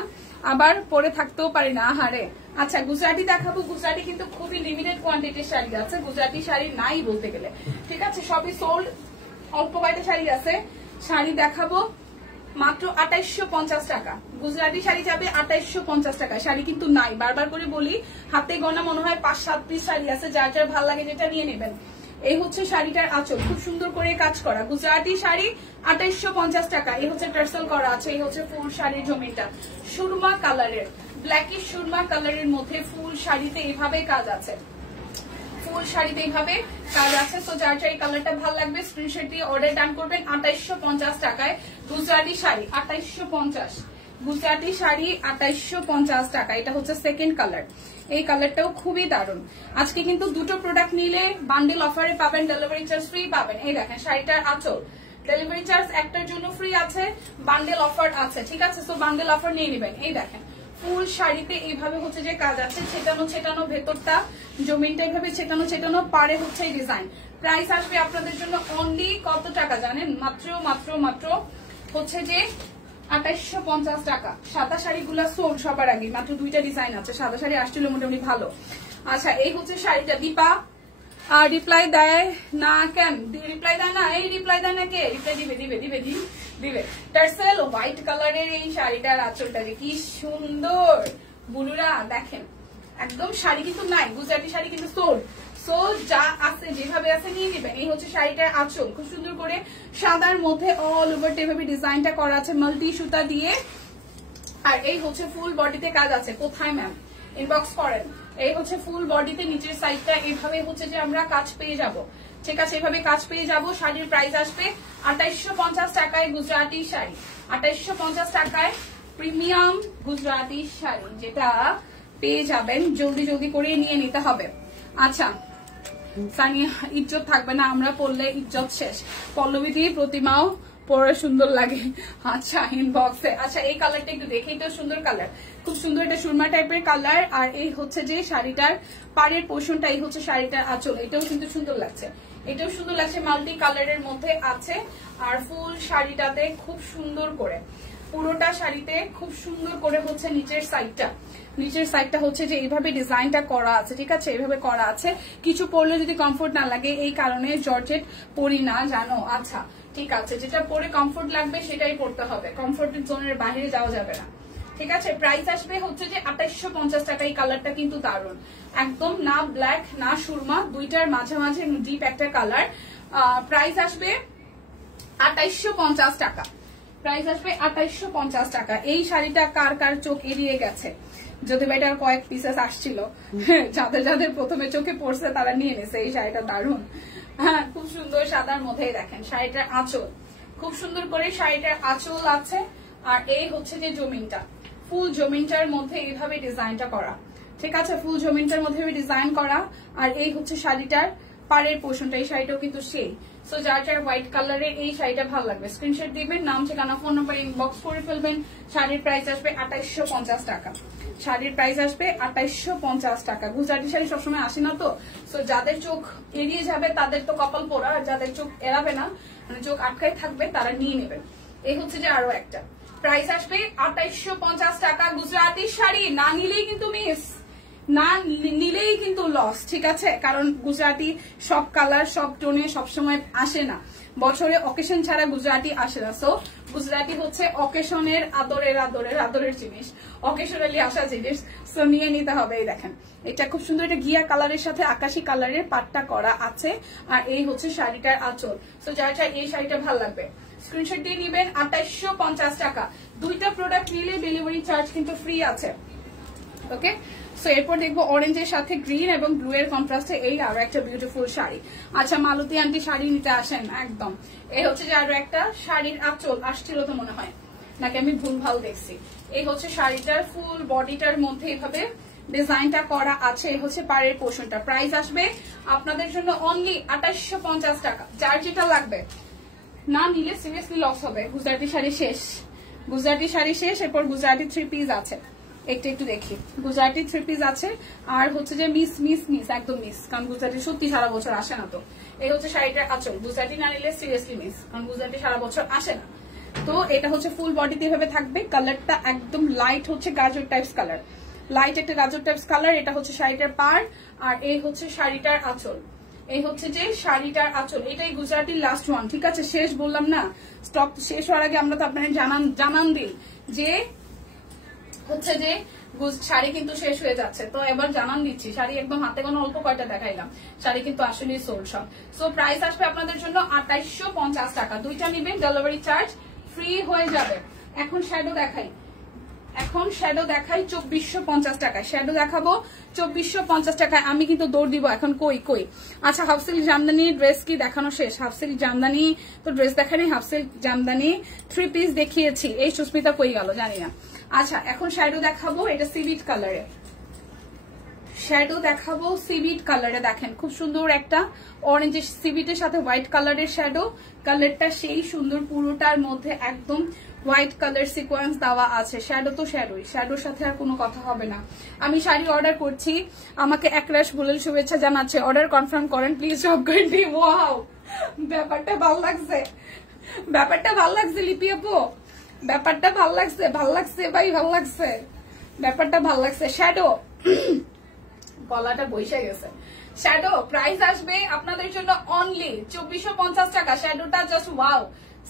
আবার পরে থাকতেও পারি না, হারে। আচ্ছা গুজরাটি দেখাবো। গুজরাটি কিন্তু খুবই লিমিটেড কোয়ান্টিটির শাড়ি আছে, গুজরাটি শাড়ি নাই বলতে গেলে, ঠিক আছে, সবই সোল্ড, অল্প কয়টা শাড়ি আছে। শাড়ি দেখাবো মাত্র 2850 টাকা। গুজরাটি শাড়ি যাবে 2850 টাকা। শাড়ি কিন্তু নাই, বারবার করে বলি, হাতে গোনা মনে হয় 5-7 পিস শাড়ি আছে, যার যার ভালো লাগে যেটা নিয়ে নেবেন। এই হচ্ছে শাড়িটার আঁচল, খুব সুন্দর করে কাজ করা গুজরাটি শাড়ি 2850 টাকা। এই হচ্ছে টার্সেল করা আছে, এই হচ্ছে ফুল শাড়ির জমিটা সুরমা কালারের, ব্ল্যাকিশ সুরমা কালারের মধ্যে ফুল শাড়িতে এইভাবে কাজ আছে, ফুল শাড়িতে এইভাবে কাজ আছে। তো যার যার এই কালারটা ভালো লাগবে স্ক্রিনশট দিয়ে অর্ডার ডান করবেন 2850 টাকায়। গুজরাটি শাড়ি 2850, গুজরাটি শাড়ি 2850 টাকা। এটা হচ্ছে সেকেন্ড কালার, এই কালারটাও খুবই দারুণ। আজকে কিন্তু দুটো প্রোডাক্ট নিলে বান্ডেল অফারে পাবেন, ডেলিভারি চার্জ ফ্রি পাবেন। এই দেখেন শাড়িটার আঁচল, ডেলিভারি চার্জ একটার জন্য ফ্রি আছে, বান্ডেল অফার আছে, ঠিক আছে। তো বান্ডেল অফার নিয়ে নেবেন। এই দেখেন ফুল শাড়িতে এইভাবে হচ্ছে যে কাজ আছে, ছেটানো ছেটানো, ভেতরটা জমিনটা এইভাবে ছেটানো ছেটানো, পারে হচ্ছে এই ডিজাইন। প্রাইস আসবে আপনাদের জন্য অনলি কত টাকা জানেন? মাত্র মাত্র মাত্র হচ্ছে যে 2850 টাকা। সাদা শাড়িগুলা সোল সবার আগে, মাত্র দুইটা ডিজাইন আছে, সাদা শাড়ি আসছিল মোটামুটি ভালো। আচ্ছা এই হচ্ছে শাড়িটা। দীপা রিপ্লাই দেয় না কেন? রিপ্লাই দেয় না, এই রিপ্লাই দেয় না কে? রিপ্লাই দিবে দিবে দিবে দিবে। টার্সেল হোয়াইট কালারের এই শাড়িটার আঁচলটা যে কি সুন্দর, বুলুরা দেখেন একদম। শাড়ি কিন্তু নাই, গুজরাটি শাড়ি কিন্তু সোল্ড। সো যা আছে যেভাবে আছে নিয়ে নেবেন। এই হচ্ছে শাড়িটার আঁচল, খুব সুন্দর করে সাদার মধ্যে অল ওভার এভাবে ডিজাইনটা করা আছে মাল্টি সুতা দিয়ে। আর এই হচ্ছে ফুল বডিতে কাজ আছে। কোথায় ম্যাম? ইনবক্স করেন। এই হচ্ছে ফুল বডিতে নিচের সাইডটা এইভাবে হচ্ছে যে আমরা কাজ পেয়ে যাব, ঠিক আছে, এইভাবে কাজ পেয়ে যাব। শাড়ির প্রাইস আসবে 2850 টাকায় গুজরাটি শাড়ি, 2850 টাকায় প্রিমিয়াম গুজরাটি শাড়ি, যেটা পেয়ে যাবেন। জলদি জলদি করে নিয়ে নিতে হবে। আচ্ছা সানিয়া, ইজ্জত থাকবে না, আমরা পড়লে ইজ্জত শেষ। পল্লবী দিয়ে প্রতিমাও পরে সুন্দর লাগে। আচ্ছা ইনবক্সে। আচ্ছা এই কালারটা একটু দেখে, এটাও সুন্দর কালার, খুব সুন্দর, এটা সুরমা টাইপের কালার। আর এই হচ্ছে যে শাড়িটার পাড়ের পোর্শনটা, এই হচ্ছে শাড়িটার আঁচল, এটাও কিন্তু সুন্দর লাগছে, এটাও সুন্দর লাগছে, মাল্টি কালারের মধ্যে আছে। আর ফুল শাড়িটাতে খুব সুন্দর করে, পুরোটা শাড়িতে খুব সুন্দর করে হচ্ছে নিচের সাইডটা হচ্ছে যে এইভাবে ডিজাইনটা করা আছে, ঠিক আছে, এইভাবে করা আছে। কিছু পরলে যদি কমফোর্ট না লাগে, এই কারণে জর্জেট পরি না জানো। আচ্ছা ঠিক আছে, যেটা পরে কমফোর্ট লাগবে সেটাই পরতে হবে, কমফোর্ট জোনের বাইরে যাওয়া যাবে না, ঠিক আছে। প্রাইস আসবে হচ্ছে যে 2850 টাকা। এই কালারটা কিন্তু দারুণ, একদম না ব্ল্যাক না সুরমা, দুইটার মাঝামাঝি ডিপ একটা কালার। প্রাইস আসবে 2850 টাকা, প্রাইস আসবে 2850 টাকা। এই শাড়িটা কার কার চোখ এড়িয়ে গেছে? যদি বা এটার কয়েক পিসেস আসছিল, যাদের যাদের প্রথমে চোখে পড়ছে তারা নিয়ে নেছে। এই শাড়িটা দারুণ, হ্যাঁ খুব সুন্দর, সাদার মধ্যে। দেখেন শাড়িটার আঁচল, খুব সুন্দর করে শাড়িটার আঁচল আছে। আর এই হচ্ছে যে জমিনটা, ফুল জমিনটার মধ্যে এইভাবে ডিজাইনটা করা, ঠিক আছে, ফুল জমিনটার মধ্যে ডিজাইন করা। আর এই হচ্ছে শাড়িটার পাড়ের পোর্শনটা, এই শাড়িটাও কিন্তু সেই। সো যার যার হোয়াইট কালারের এই শাড়িটা ভালো লাগবে স্ক্রিনশট দিবেন, নাম ঠিকানা ফোন নাম্বার ইনবক্স করে ফেলবেন। শাড়ির প্রাইস আসবে 2850 টাকা, শাড়ির প্রাইস আসবে 2850 টাকা। গুজরাটি শাড়ি সবসময় আসে না তো, সো যাদের চোখ এড়িয়ে যাবে তাদের তো কপাল পোড়া, আর যাদের চোখ এড়াবে না মানে চোখ আটকায় থাকবে তারা নিয়ে নেবেন। এই হচ্ছে যে আরো একটা প্রাইস আসবে 2850 টাকা গুজরাটি শাড়ি। না নিলেই কিন্তু মিস, না নিলেই কিন্তু লস, ঠিক আছে, কারণ গুজরাটি সব কালার সব টোনে সবসময় আসে না, বছরে অকেশন ছাড়া গুজরাটি আসে না। সো গুজরাটি হচ্ছে অকেশনের আদরের আদরের আদরের জিনিস, অকেশনালি আসা জিনিস, সো নিয়ে নিতে হবে। এই দেখেন এটা খুব সুন্দর, এটা ঘিয়া কালারের সাথে আকাশি কালারের পাট্টা করা আছে, আর এই হচ্ছে শাড়িটার আঁচল। সো যার যার এই শাড়িটা ভালো লাগবে স্ক্রিনশট দিয়ে নিবেন। 2850 টাকা। দুইটা প্রোডাক্ট নিলে ডেলিভারি চার্জ কিন্তু ফ্রি আছে। ওকে, সো এরপর দেখবো অরেঞ্জের সাথে গ্রিন এবং ব্লু এর কন্ট্রাস্টে এই আরো একটা বিউটিফুল শাড়ি। আচ্ছা মালতী আন্টি শাড়ি নিতে আসেন একদম। এই হচ্ছে যে আরো একটা শাড়ির আঁচল আসছিল তো মনে হয়, নাকি আমি ভুল ভাল দেখছি। এই হচ্ছে শাড়িটার ফুল বডিটার মধ্যে এইভাবে ডিজাইনটা করা আছে, এই হচ্ছে পাড়ের পোর্শনটা। প্রাইস আসবে আপনাদের জন্য অনলি 2850 টাকা। যার যেটা লাগবে না নিলে সিরিয়াসলি লস হবে। গুজরাটি শাড়ি শেষ, গুজরাটি শাড়ি শেষ। এরপর গুজরাটি 3 পিস আছে, একটু দেখি। গুজরাটি 3 পিস আছে, আর হচ্ছে যে মিস মিস মিস একদম মিস, কারণ গুজরাটি সত্যি সারা বছর আসে না। তো এই হচ্ছে শাড়িটার আঁচল। গুজরাটি না নিলে সিরিয়াসলি মিস, কারণ গুজরাটি সারা বছর আসে না। তো এটা হচ্ছে ফুল বডিতে এভাবে থাকবে, কালারটা একদম লাইট হচ্ছে গাজর টাইপস কালার, লাইট একটা গাজর টাইপস কালার। এটা হচ্ছে শাড়িটার পাড়, আর এই হচ্ছে শাড়িটার আঁচল। এই হচ্ছে যে শাড়িটার আঁচল, এটাই গুজরাটির লাস্ট ওয়ান, ঠিক আছে, শেষ বললাম না। স্টক শেষ হওয়ার আগে আমরা তো আপনাদের জানান দিই যে হচ্ছে যে শাড়ি কিন্তু শেষ হয়ে যাচ্ছে, তো এবার জানান দিচ্ছি। শাড়ি একদম হাতে কোনো অল্প কয়টা দেখাইলাম, শাড়ি কিন্তু আসলে সোল্ড সব। সো প্রাইস আসবে আপনাদের জন্য 2850 টাকা। দুইটা নিবেন, ডেলিভারি চার্জ ফ্রি হয়ে যাবে। এখন শ্যাডো দেখাই, এখন শ্যাডো দেখাই 2450 টাকা। শ্যাডো দেখাবো 2450 টাকায়। আমি কিন্তু দৌড় দিব এখন। কই আচ্ছা, হাফ সিল্ক জামদানি ড্রেস কি দেখানো শেষ? হাফ সিল্ক জামদানি তো ড্রেস দেখানি, হাফ সিল্ক জামদানি 3 পিস দেখিয়েছি। এই সুস্মিতা কই গেল জানি না। আচ্ছা এখন শ্যাডো দেখাবো, এটা সিভিট কালারে শ্যাডো দেখাবো, সিভিট কালারে। দেখেন খুব সুন্দর একটা অরেঞ্জ সিভিটের সাথে হোয়াইট কালারের শ্যাডো, কালারটা সেই সুন্দর, পুরোটার মধ্যে একদম হোয়াইট কালার সিকোয়েন্স দেওয়া আছে। শ্যাডো তো শ্যাডোই, শ্যাডোর সাথে আর কোনো কথা হবে না। আমি শাড়ি অর্ডার করছি, আমাকে একরাশ বলে শুভেচ্ছা জানাচ্ছে। অর্ডার কনফার্ম করেন প্লিজ সব করে। ওয়াও, ব্যাপারটা ভালো লাগছে, ব্যাপারটা ভালো লাগছে লিপি আপু, ব্যাপারটা ভাল লাগছে, ভাল লাগছে ভাই, ভাল লাগছে, ব্যাপারটা ভাল লাগছে। শ্যাডো গলাটা বসে গেছে। শ্যাডো প্রাইস আসবে আপনাদের জন্য অনলি 2450 টাকা। শ্যাডোটা জাস্ট ওয়াও,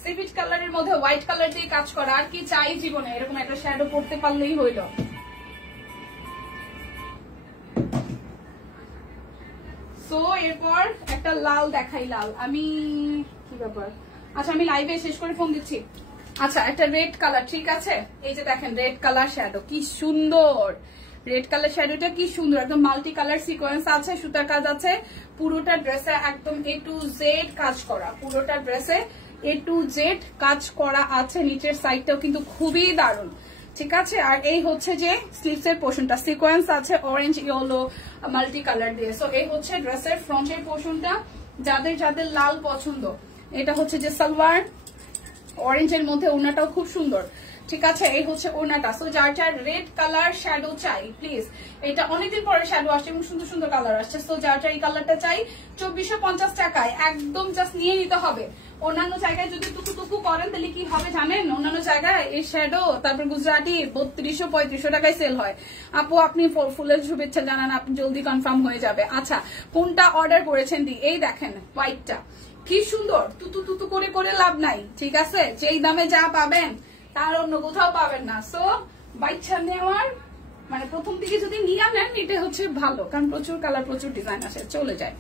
সিভিট কালারের মধ্যে হোয়াইট কালার দিয়ে কাজ করা। আর কি চাই জীবনে, এরকম একটা শ্যাডো পড়তে পারলেই হইল। সো এরপর একটা লাল দেখাই, লাল আমি কি ব্যাপার। আচ্ছা আমি লাইভে শেষ করে ফোন দিচ্ছি। আচ্ছা একটা রেড কালার, ঠিক আছে, এই যে দেখেন রেড কালার শ্যাডো, কি সুন্দর রেড কালার শ্যাডোটা, কি সুন্দর, একদম মাল্টি কালার সিকোয়েন্স আছে, সুতার কাজ আছে, পুরোটা ড্রেসে একদম A to Z কাজ করা, পুরোটা ড্রেসে A to Z কাজ করা আছে। নিচের সাইডটাও কিন্তু খুবই দারুণ, ঠিক আছে। আর এই হচ্ছে যে স্লিভস এর পোর্শনটা সিকোয়েন্স আছে অরেঞ্জ ইয়েলো মাল্টি কালার দিয়ে। সো এই হচ্ছে ড্রেসের ফ্রন্টের পোর্শনটা, যাদের যাদের লাল পছন্দ। এটা হচ্ছে যে সালোয়ার, অরেঞ্জের মধ্যে ওড়নাটাও খুব সুন্দর, ঠিক আছে। এই হচ্ছে ওড়নাটা। সো যার যার রেড কালার শ্যাডো চাই প্লিজ, এটা অনেকদিন পরে শ্যাডো আসছে এবং সুন্দর সুন্দর কালার আসছে। সো যার যার এই কালারটা চাই 2450 টাকায় একদম জাস্ট নিয়ে নিতে হবে। অন্যান্য জায়গায় যদি টুকু করেন তাহলে কি হবে জানেন, অন্যান্য জায়গায় এই শ্যাডো তারপর গুজরাটি 3200-3500 টাকায় সেল হয়। আপু আপনি ফুলের শুভেচ্ছা জানান, আপনি জলদি কনফার্ম হয়ে যাবে। আচ্ছা কোনটা অর্ডার করেছেন দি, এই দেখেন হোয়াইটটা কি সুন্দর, তুতু করে করে লাভ নাই, ঠিক আছে। যেই দামে যা পাবেন তার অন্য কোথাও পাবেন না। সো বাইচ্ছা নেওয়ার মানে প্রথম থেকে যদি নিয়ে নেন এটা হচ্ছে ভালো, কারণ প্রচুর কালার প্রচুর ডিজাইন আসে, চলে যায়।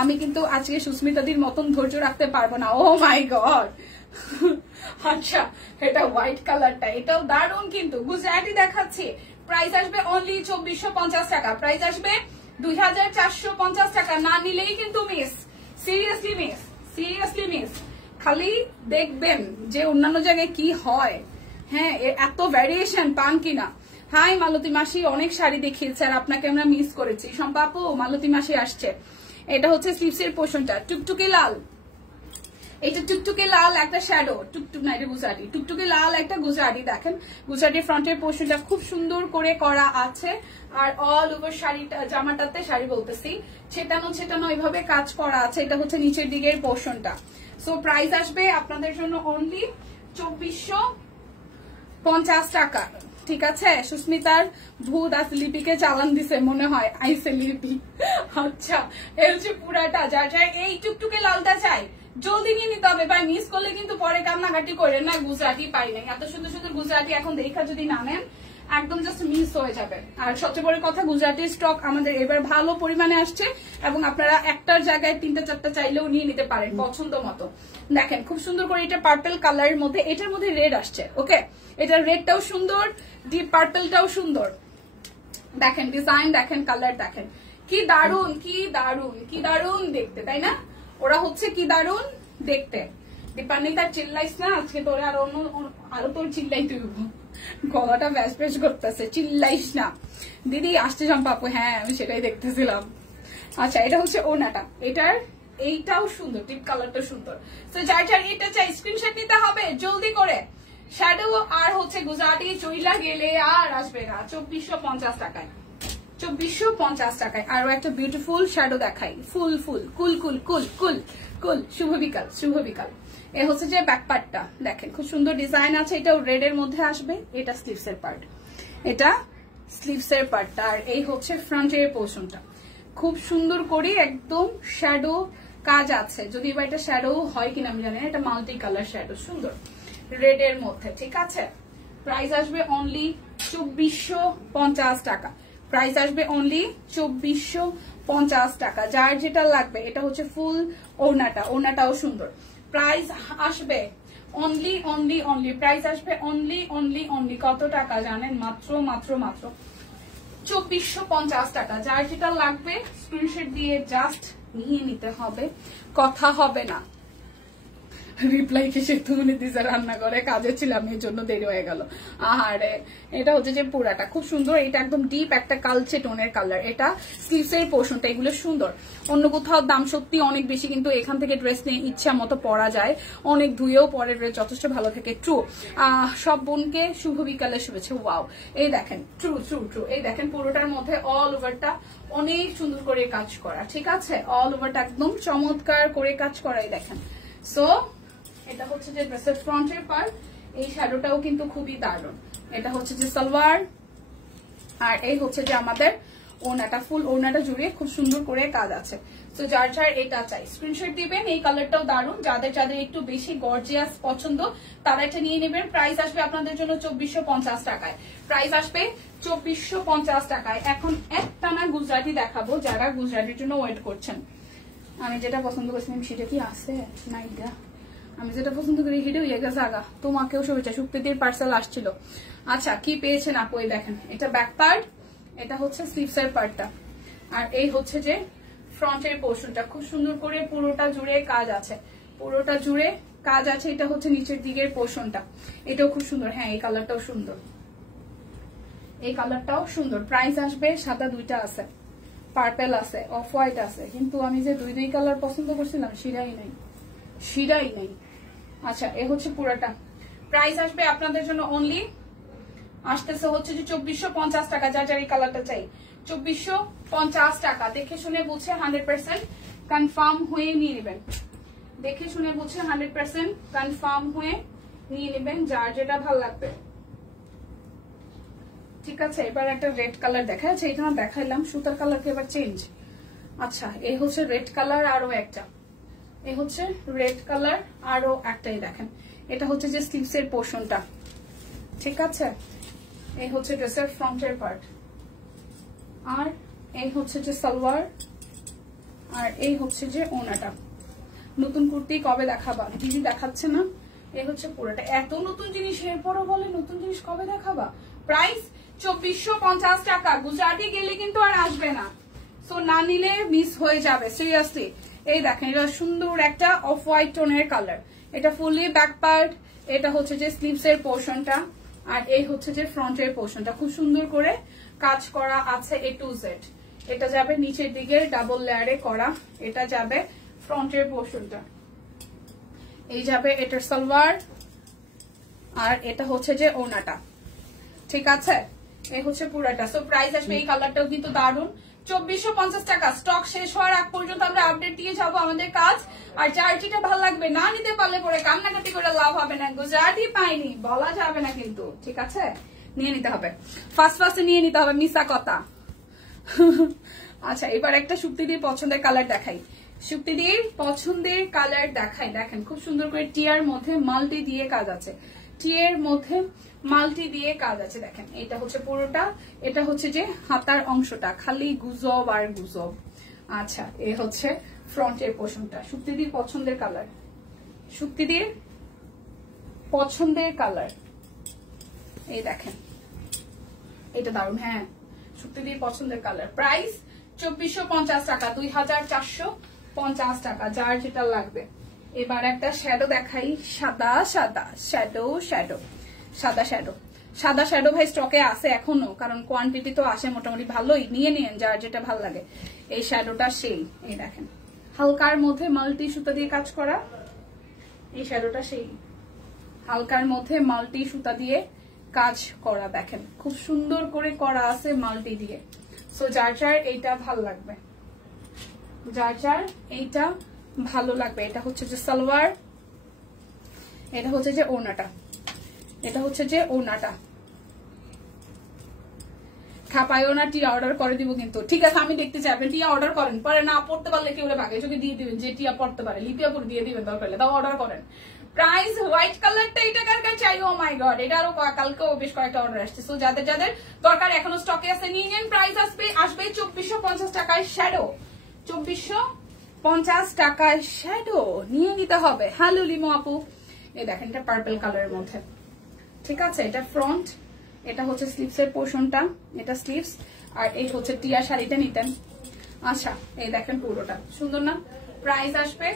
আমি কিন্তু আজকে সুস্মিতাদির মতন ধৈর্য রাখতে পারবো না। ও মাই গড। আচ্ছা এটা হোয়াইট কালারটা, এটাও দারুণ কিন্তু। গুজরাটি দেখাচ্ছি, প্রাইস আসবে অনলি 2450 টাকা, প্রাইস আসবে 2450 টাকা। না নিলেই কিন্তু miss, seriously miss, seriously miss. খালি দেখবেন যে অন্যান্য জায়গায় কি হয়, হ্যাঁ এত ভ্যারিয়েশন পান কিনা। হাই মালতী মাসি, অনেক শাড়ি দেখিয়েছে আর আপনাকে আমরা মিস করেছি। শম্পা আপু, মালতী মাসি আসছে। এটা হচ্ছে স্লিভসের পোর্শনটা, টুকটুকে লাল। এটা টুকটুকে লাল একটা শ্যাডো, টুকটুক না এটা গুজরাটি, টুকটুকে লাল একটা গুজরাটি। দেখেন গুজরাটির ফ্রন্টের পোর্শনটা খুব সুন্দর করে করা আছে, আর অল ওভার শাড়িটা, জামাটাতে শাড়ি বলতেছি, ছেটানো ছেটানো এভাবে কাজ করা আছে। এটা হচ্ছে নিচের দিকের পোর্শনটা। সো প্রাইস আসবে আপনাদের জন্য অনলি 2450 টাকা। ঠিক আছে, সুস্মিতার ভূত আজ লিপিকে চালান দিছে মনে হয়, আইসে লিপি। আচ্ছা এই হচ্ছে পুরাটা। যার যার এই টুকটুকে লালটা চাই জলদি নিয়ে নিতে হবে ভাই, মিস করলে কিন্তু পরে কান্নাকাটি করেন না, গুজরাটি পাই নাই। এত সুন্দর সুন্দর গুজরাটি এখন দেখা যদি না নেন একদম জাস্ট মিস হয়ে যাবে। আর সবচেয়ে বড় কথা, গুজরাটির স্টক আমাদের এবার ভালো পরিমাণে আসছে এবং আপনারা একটার জায়গায় 3টা 4টা চাইলেও নিয়ে নিতে পারেন পছন্দ মতো। দেখেন খুব সুন্দর করে এটা পার্পল কালারের মধ্যে, এটার মধ্যে রেড আসছে। ওকে, এটার রেডটাও সুন্দর, ডিপ পার্পলটাও সুন্দর। দেখেন ডিজাইন, দেখেন কালার, দেখেন কি দারুন, কি দারুন, কি দারুন দেখতে, তাই না? ওরা হচ্ছে কি দারুন দেখতে। দীপান্বিতা তার চিল্লাইস না আজকে, তোরে আরো তোর চিল্লাই তুই, গলাটা ব্যাস ব্যাস করতেছে, চিল্লাইস না। দিদি আসতে সম্পাপু, হ্যাঁ আমি সেটাই দেখতেছিলাম। আচ্ছা এটা হচ্ছে ওনাটা, এটার এইটাও সুন্দর, ডিপ কালারটা সুন্দর। তো যার যার এটা চাই স্ক্রিনশট নিতে হবে জলদি করে। শ্যাডো আর হচ্ছে গুজরাটি চইলা গেলে আর আসবে না। 2450 টাকায়, 2450 টাকায়। আরো একটা বিউটিফুল শ্যাডো দেখাই, ফুল ফুল কুল কুল কুল কুল কুল। শুভ বিকাল, শুভ বিকাল। এ হচ্ছে যে ব্যাক পার্টটা, দেখেন খুব সুন্দর ডিজাইন আছে। এটাও রেড এর মধ্যে আসবে। এটা স্লিভসের পার্ট, এটা স্লিভসের পার্টটা। আর এই হচ্ছে ফ্রন্টের পোর্শনটা, খুব সুন্দর করে একদম শ্যাডো কাজ আছে। যদি এবার এটা শ্যাডো হয় কিনা আমি জানি না, এটা মাল্টি কালার শ্যাডো, সুন্দর রেড এর মধ্যে। ঠিক আছে, প্রাইস আসবে অনলি 2450 টাকা। প্রাইস আসবে অনলি 2450 টাকা। যার যেটা লাগবে, এটা হচ্ছে ফুল ওড়নাটা, ওড়নাটাও সুন্দর। প্রাইস আসবে অনলি অনলি অনলি, প্রাইস আসবে অনলি অনলি অনলি কত টাকা জানেন? মাত্র মাত্র মাত্র 2450 টাকা। যার যেটা লাগবে স্ক্রিনশট দিয়ে জাস্ট নিয়ে নিতে হবে, কথা হবে না। রিপ্লাই কিসে তুমি দিশা রান্না করে কাজে ছিলাম, এই জন্য দেরি হয়ে গেল। আহারে, এটা হচ্ছে যে পুরাটা খুব সুন্দর। এটা একদম ডিপ একটা কালচে টোনের কালার। এটা স্লিভসের পোর্শনটা, এগুলো সুন্দর। অন্য কোথাও দাম সত্যি অনেক বেশি, কিন্তু এখান থেকে ড্রেস নিয়ে ইচ্ছা মতো পরা যায়, অনেক ধুয়েও পরে ড্রেস যথেষ্ট ভালো থাকে। ট্রু, সব বোনকে শুভ বিকালে শুভেচ্ছা। ওয়াও, এই দেখেন, ট্রু ট্রু ট্রু। এই দেখেন পুরোটার মধ্যে অল ওভারটা অনেক সুন্দর করে কাজ করা। ঠিক আছে, অল ওভারটা একদম চমৎকার করে কাজ করা। এই দেখেন। সো এটা হচ্ছে যে ড্রেসের ফ্রন্টের পার্ট। এই শ্যাডোটাও কিন্তু খুবই দারুণ। এটা হচ্ছে যে সালোয়ার, আর এই হচ্ছে যে আমাদের ওড়নাটা, ফুল ওড়নাটা জুড়ে খুব সুন্দর করে কাজ আছে। তো যার যার এটা চাই স্ক্রিনশট দিবেন। এই কালারটাও দারুণ, যাদের যাদের একটু বেশি গর্জিয়াস পছন্দ তারা এটা নিয়ে নেবেন। প্রাইস আসবে আপনাদের জন্য 2450 টাকায়। প্রাইস আসবে 2450 টাকায়। এখন একটানা গুজরাটি দেখাবো যারা গুজরাটির জন্য ওয়েট করছেন। আমি যেটা পছন্দ করছিলাম সেটা কি আছে নাইগা, আমি যেটা পছন্দ করি সেটাও ইয়ে গেছে আগা। তোমাকেও শুভেচ্ছা, সুপ্রীতির পার্সেল আসছিল। আচ্ছা কি পেয়েছেন আপু? এই দেখেন, এটা ব্যাক পার্ট, এটা হচ্ছে স্লিভসের পার্টটা, আর এই হচ্ছে যে ফ্রন্টের পোর্শনটা। খুব সুন্দর করে পুরোটা জুড়ে কাজ আছে, পুরোটা জুড়ে কাজ আছে। এটা হচ্ছে নিচের দিকের পোর্শনটা, এটাও খুব সুন্দর। হ্যাঁ এই কালারটাও সুন্দর, এই কালারটাও সুন্দর। প্রাইস আসবে, সাদা দুইটা আছে, পার্পেল আছে, অফ হোয়াইট আছে, কিন্তু আমি যে দুই কালার পছন্দ করছিলাম সেটাই নাই, সেটাই নাই। আচ্ছা এ হচ্ছে পুরাটা। প্রাইস আসবে আপনাদের জন্য অনলি আসতেছে হচ্ছে যে 2450 টাকা। যার যার এই কালারটা চাই 2450 টাকা। দেখে শুনে বুঝে 100% কনফার্ম হয়ে নিয়ে নেবেন, দেখে শুনে বুঝে 100% কনফার্ম হয়ে নিয়ে নেবেন যার যেটা ভালো লাগবে। ঠিক আছে, এবার একটা রেড কালার দেখা যাচ্ছে, এটা না দেখাইলাম, সুতার কালারকে এবার চেঞ্জ। আচ্ছা এই হচ্ছে রেড কালার, আরো একটা, এই হচ্ছে রেড কালার আরো একটাই। দেখেন এটা হচ্ছে যে স্লিভসের পোর্শনটা। ঠিক আছে, এই হচ্ছে ড্রেসের ফ্রন্টের পার্ট, আর এই হচ্ছে যে সালোয়ার, আর এই হচ্ছে যে ওনাটা। নতুন কুর্তি কবে দেখাবা? দিদি দেখাচ্ছে না। এই হচ্ছে পুরোটা। এত নতুন জিনিস এরপরও বলে নতুন জিনিস কবে দেখাবা? প্রাইস 2450 টাকা। গুজরাটি গেলে কিন্তু আর আসবে না, সো না নিলে মিস হয়ে যাবে সিরিয়াসলি। এই দেখেন এটা সুন্দর একটা অফ হোয়াইট টোনের কালার। এটা ফুললি ব্যাক পার্ট, এটা হচ্ছে যে স্লিভসের পোর্শনটা, আর এই হচ্ছে যে ফ্রন্টের পোর্শনটা খুব সুন্দর করে কাজ করা আছে A to Z। এটা যাবে নিচের দিকে ডাবল লেয়ারে করা, এটা যাবে ফ্রন্টের পোর্শনটা, এই যাবে এটার সালোয়ার, আর এটা হচ্ছে যে ওড়নাটা। ঠিক আছে, এই হচ্ছে পুরাটা। সো প্রাইস আসবে, এই কালারটাও কিন্তু দারুন, 2450 টাকা। স্টক শেষ হওয়ার আগ পর্যন্ত আমরা আপডেট দিয়ে যাবো আমাদের কাজ। আর যার যেটা ভালো লাগবে না নিতে পারলে পরে কান্নাকাটি করে লাভ হবে না, গুজরাটি পাইনি বলা যাবে না কিন্তু। ঠিক আছে, নিয়ে নিতে হবে, ফার্স্ট নিয়ে নিতে হবে, মিসা কথা। আচ্ছা, এবার একটা সুপ্তিদির পছন্দের কালার দেখাই, সুপ্তিদির পছন্দের কালার দেখাই। দেখেন খুব সুন্দর করে টিয়ার মধ্যে মাল্টি দিয়ে কাজ আছে, টিয়ের মধ্যে মাল্টি দিয়ে কাজ আছে। দেখেন এটা হচ্ছে পুরোটা, এটা হচ্ছে যে হাতার অংশটা, খালি গুজব আর গুজব। আচ্ছা, এ হচ্ছে ফ্রন্টের পোর্শনটা, সুপ্তিদির পছন্দের কালার, সুপ্তিদির পছন্দের কালার। এই দেখেন এটা দারুন, হ্যাঁ সুপ্তিদির পছন্দের কালার। প্রাইস 2450 টাকা, 2450 টাকা, যার যেটা লাগবে। এবার একটা শ্যাডো দেখাই, সাদা সাদা শ্যাডো, শ্যাডো সাদা শ্যাডো, সাদা শ্যাডো ভাই স্টকে আছে এখনো, কারণ কোয়ান্টিটি তো আসে মোটামুটি ভালোই, নিয়ে নিন যার যেটা ভালো লাগে। এই শ্যাডোটা সেই, এই দেখেন হালকার মধ্যে মাল্টি সুতা দিয়ে কাজ করা, এই শ্যাডোটা সেই হালকার মধ্যে মাল্টি সুতা দিয়ে কাজ করা, দেখেন খুব সুন্দর করে করা আছে মাল্টি দিয়ে। সো যার যার এইটা ভালো লাগবে, যার যার এইটা ভালো লাগবে। এটা হচ্ছে যে সালোয়ার, এটা হচ্ছে যে ওড়নাটা, এটা হচ্ছে যে ওড়নাটা। খাপায়ও না, টিয়া অর্ডার করে দিব কিন্তু। ঠিক আছে, আমি দেখতে চাই, আপনি টিয়া অর্ডার করেন, পরে না পড়তে পারলে কেউ ভাগে চোখে দিয়ে দিবেন, যে টিয়া পড়তে পারে লিপিয়াপুর দিয়ে দিবেন দরকার হলে, তাও অর্ডার করেন। প্রাইস হোয়াইট কালারটা এটা কার কাছে চাই, ও মাই গড, এটা আরো কালকেও বেশ কয়েকটা অর্ডার আসছে। সো যাদের যাদের দরকার এখনো স্টকে আছে নিয়ে নেন। প্রাইস আসবে 2450 টাকায় শ্যাডো, 2450 টাকায় শ্যাডো নিয়ে নিতে হবে। হ্যালো লিমো আপু, এই দেখেন এটা পার্পল কালারের মধ্যে। ঠিক আছে, এটা ফ্রন্ট, এটা হচ্ছে স্লিভস এর পোর্শনটা, এটা স্লিভস, আর এই হচ্ছে টিয়া শাড়িটা নিতেন। আচ্ছা, এই দেখেন পুরোটা সুন্দর না। প্রাইস আসবে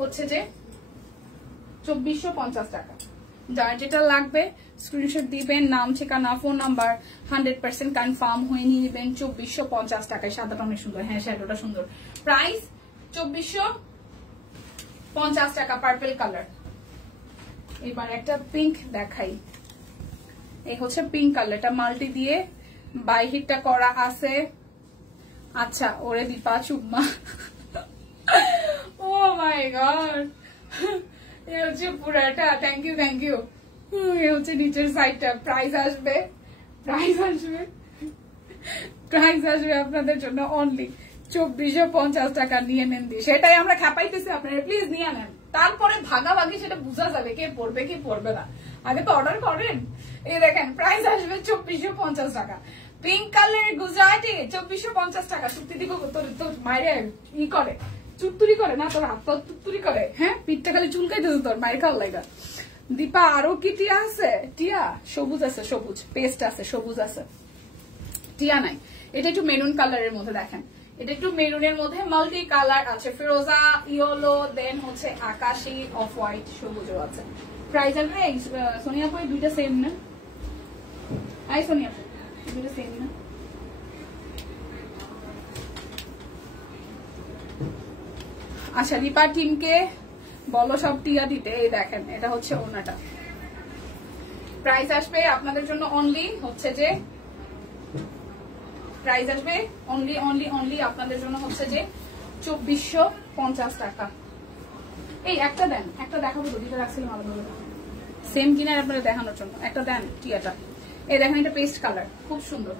হচ্ছে যে 2450 টাকা, যার যেটা লাগবে স্ক্রিনশট দিবেন, নাম ঠিকানা ফোন নাম্বার 100% কনফার্ম হয়ে নিয়ে নেবেন। 2450 টাকায়, সাদাটা অনেক সুন্দর, হ্যাঁ শ্যাডোটা সুন্দর। প্রাইস 2450 টাকা, পার্পল কালার। এবার একটা পিঙ্ক দেখাই, এই হচ্ছে পিঙ্ক কালারটা, মাল্টি দিয়ে বাইহিটটা করা আছে। আচ্ছা, ওরে দীপা চুম্মা, ও মাই গড, এই হচ্ছে পুরাটা, থ্যাংক ইউ থ্যাংক ইউ। এই হচ্ছে নিচের সাইডটা। প্রাইস আসবে, প্রাইস আসবে, প্রাইস আসবে আপনাদের জন্য অনলি 2450 টাকা। নিয়ে নেন দি, সেটাই আমরা খাপাইতেছি আপনারা, প্লিজ নিয়ে নেন। তারপরে ভাগাভাগি সেটা বোঝা যাবে কে পড়বে কি পড়বে না, আগে তো অর্ডার করেন। এই দেখেন প্রাইস আসবে 2450 টাকা, পিঙ্ক কালার গুজরাটি 2450 টাকা। চুক্তি দিব তোর মায়ের ই করে, চুত্তুরি করে না, তোর হাত তুত্তুরি করে, হ্যাঁ পিঠটা খালি চুলকাই দিত তোর মায়ের খাওয়ার লাগা। দীপা আরো কি টিয়া আছে? টিয়া সবুজ আছে, সবুজ পেস্ট আছে, সবুজ আছে, টিয়া নাই। এটা একটু মেরুন কালারের মধ্যে, দেখেন এটা একটু মেরুনের মধ্যে মাল্টি কালার আছে, ফিরোজা, ইয়েলো, দেন হচ্ছে আকাশি, অফ হোয়াইট, সবুজও আছে। প্রাইস আসবে সোনিয়া আপু দুইটা সেম না? আই সোনিয়া আপু দুইটা সেম না? আচ্ছা, রিপা টিমকে বলো সব টিয়া দিতে। এই দেখেন এটা হচ্ছে ওনাটা। প্রাইস আসবে আপনাদের জন্য অনলি হচ্ছে যে, প্রাইস আসবে অনলি অনলি অনলি আপনাদের জন্য হচ্ছে যে 2450 টাকা। এই একটা দেন, একটা দেখাবো তো, দুটো রাখছিলাম আলাদা সেম কিনার আপনারা দেখানোর জন্য, একটা দেন টিয়াটা। এই দেখেন এটা পেস্ট কালার, খুব সুন্দর।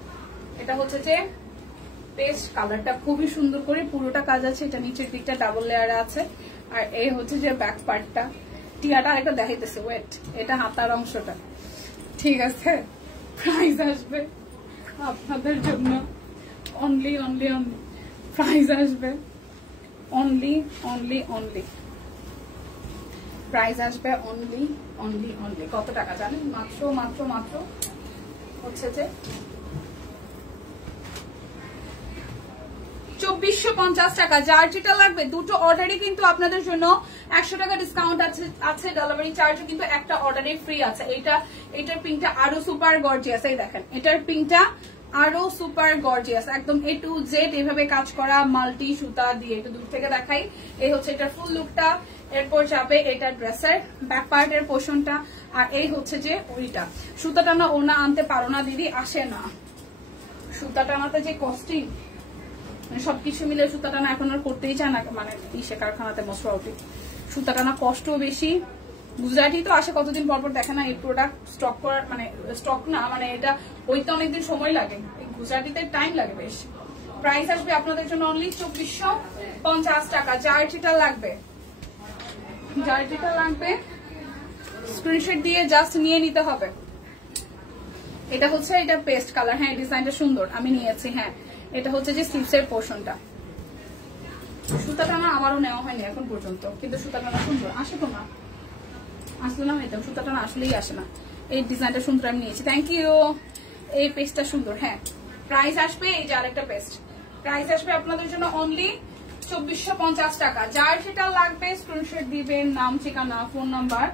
এটা হচ্ছে যে পেস্ট কালারটা খুবই সুন্দর করে পুরোটা কাজ আছে, এটা নিচের দিকটা ডাবল লেয়ার আছে। আর এই হচ্ছে যে ব্যাক পার্টটা, টিয়াটা আরেকটা দেখাইতেছে, ওয়েট, এটা হাতার অংশটা। ঠিক আছে, প্রাইস আসবে আপনাদের জন্য অনলি অনলি অনলি, প্রাইস আসবে অনলি অনলি অনলি, প্রাইস আসবে অনলি অনলি অনলি। কত টাকা জানেন? মাত্র মাত্র মাত্র হচ্ছে যে 2450 টাকা। যার যেটা লাগবে দুটো অর্ডারই কিন্তু আপনাদের জন্য 100 টাকা ডিসকাউন্ট আছে। ডেলিভারি চার্জও কিন্তু একটা অর্ডারে ফ্রি আছে। এটার পিঙ্কটা আরো সুপার গর্জিয়াস। এই দেখেন এটার পিঙ্কটা আরো সুপার গর্জিয়াস, একদম A to Z এভাবে কাজ করা মাল্টি সুতা দিয়ে। একটু দূর থেকে দেখাই। এই হচ্ছে এটার ফুল লুকটা। এরপর যাবে এটা ড্রেসের ব্যাক পার্টের পোর্শনটা, আর এই হচ্ছে যে ওইটা। সুতা টানা ওনা আনতে পারো না দিদি, আসে না। সুতা টানাতে যে কস্টিং, সবকিছু মিলে সুতা টানা এখন আর করতেই চায় না, মানে ইসে কারখানাতে মশরাউটি। সুতা টানা কষ্ট বেশি। গুজরাটি তো আসে কতদিন পর পর, দেখে না এই প্রোডাক্ট স্টক করার, মানে স্টক না, মানে এটা ওইতে অনেকদিন সময় লাগে। এই গুজরাটিতে টাইম লাগে বেশ। প্রাইস আসবে আপনাদের জন্য অনলি 2450 টাকা। যার যেটা লাগবে স্ক্রিনশট দিয়ে জাস্ট নিয়ে নিতে হবে। এটা হচ্ছে এটা পেস্ট কালার। হ্যাঁ ডিজাইনটা সুন্দর, আমি নিয়েছি। হ্যাঁ এটা হচ্ছে যে স্লিভসের পোর্শনটা। সুতাটা না আমারও নেওয়া হয়নি এখন পর্যন্ত, কিন্তু সুতাটা না সুন্দর। আসে তো না, আসলে না হয়তো সুতাটা না আসলেই আসে না। এই ডিজাইনটা সুন্দর আমি নিয়েছি, থ্যাংক ইউ। এই পেস্টটা সুন্দর। হ্যাঁ প্রাইস আসবে, এই যে আরেকটা পেস্ট, প্রাইস আসবে আপনাদের জন্য অনলি 2450 টাকা। যার সেটা লাগবে স্ক্রিনশট দিবেন, নাম ঠিকানা ফোন নাম্বার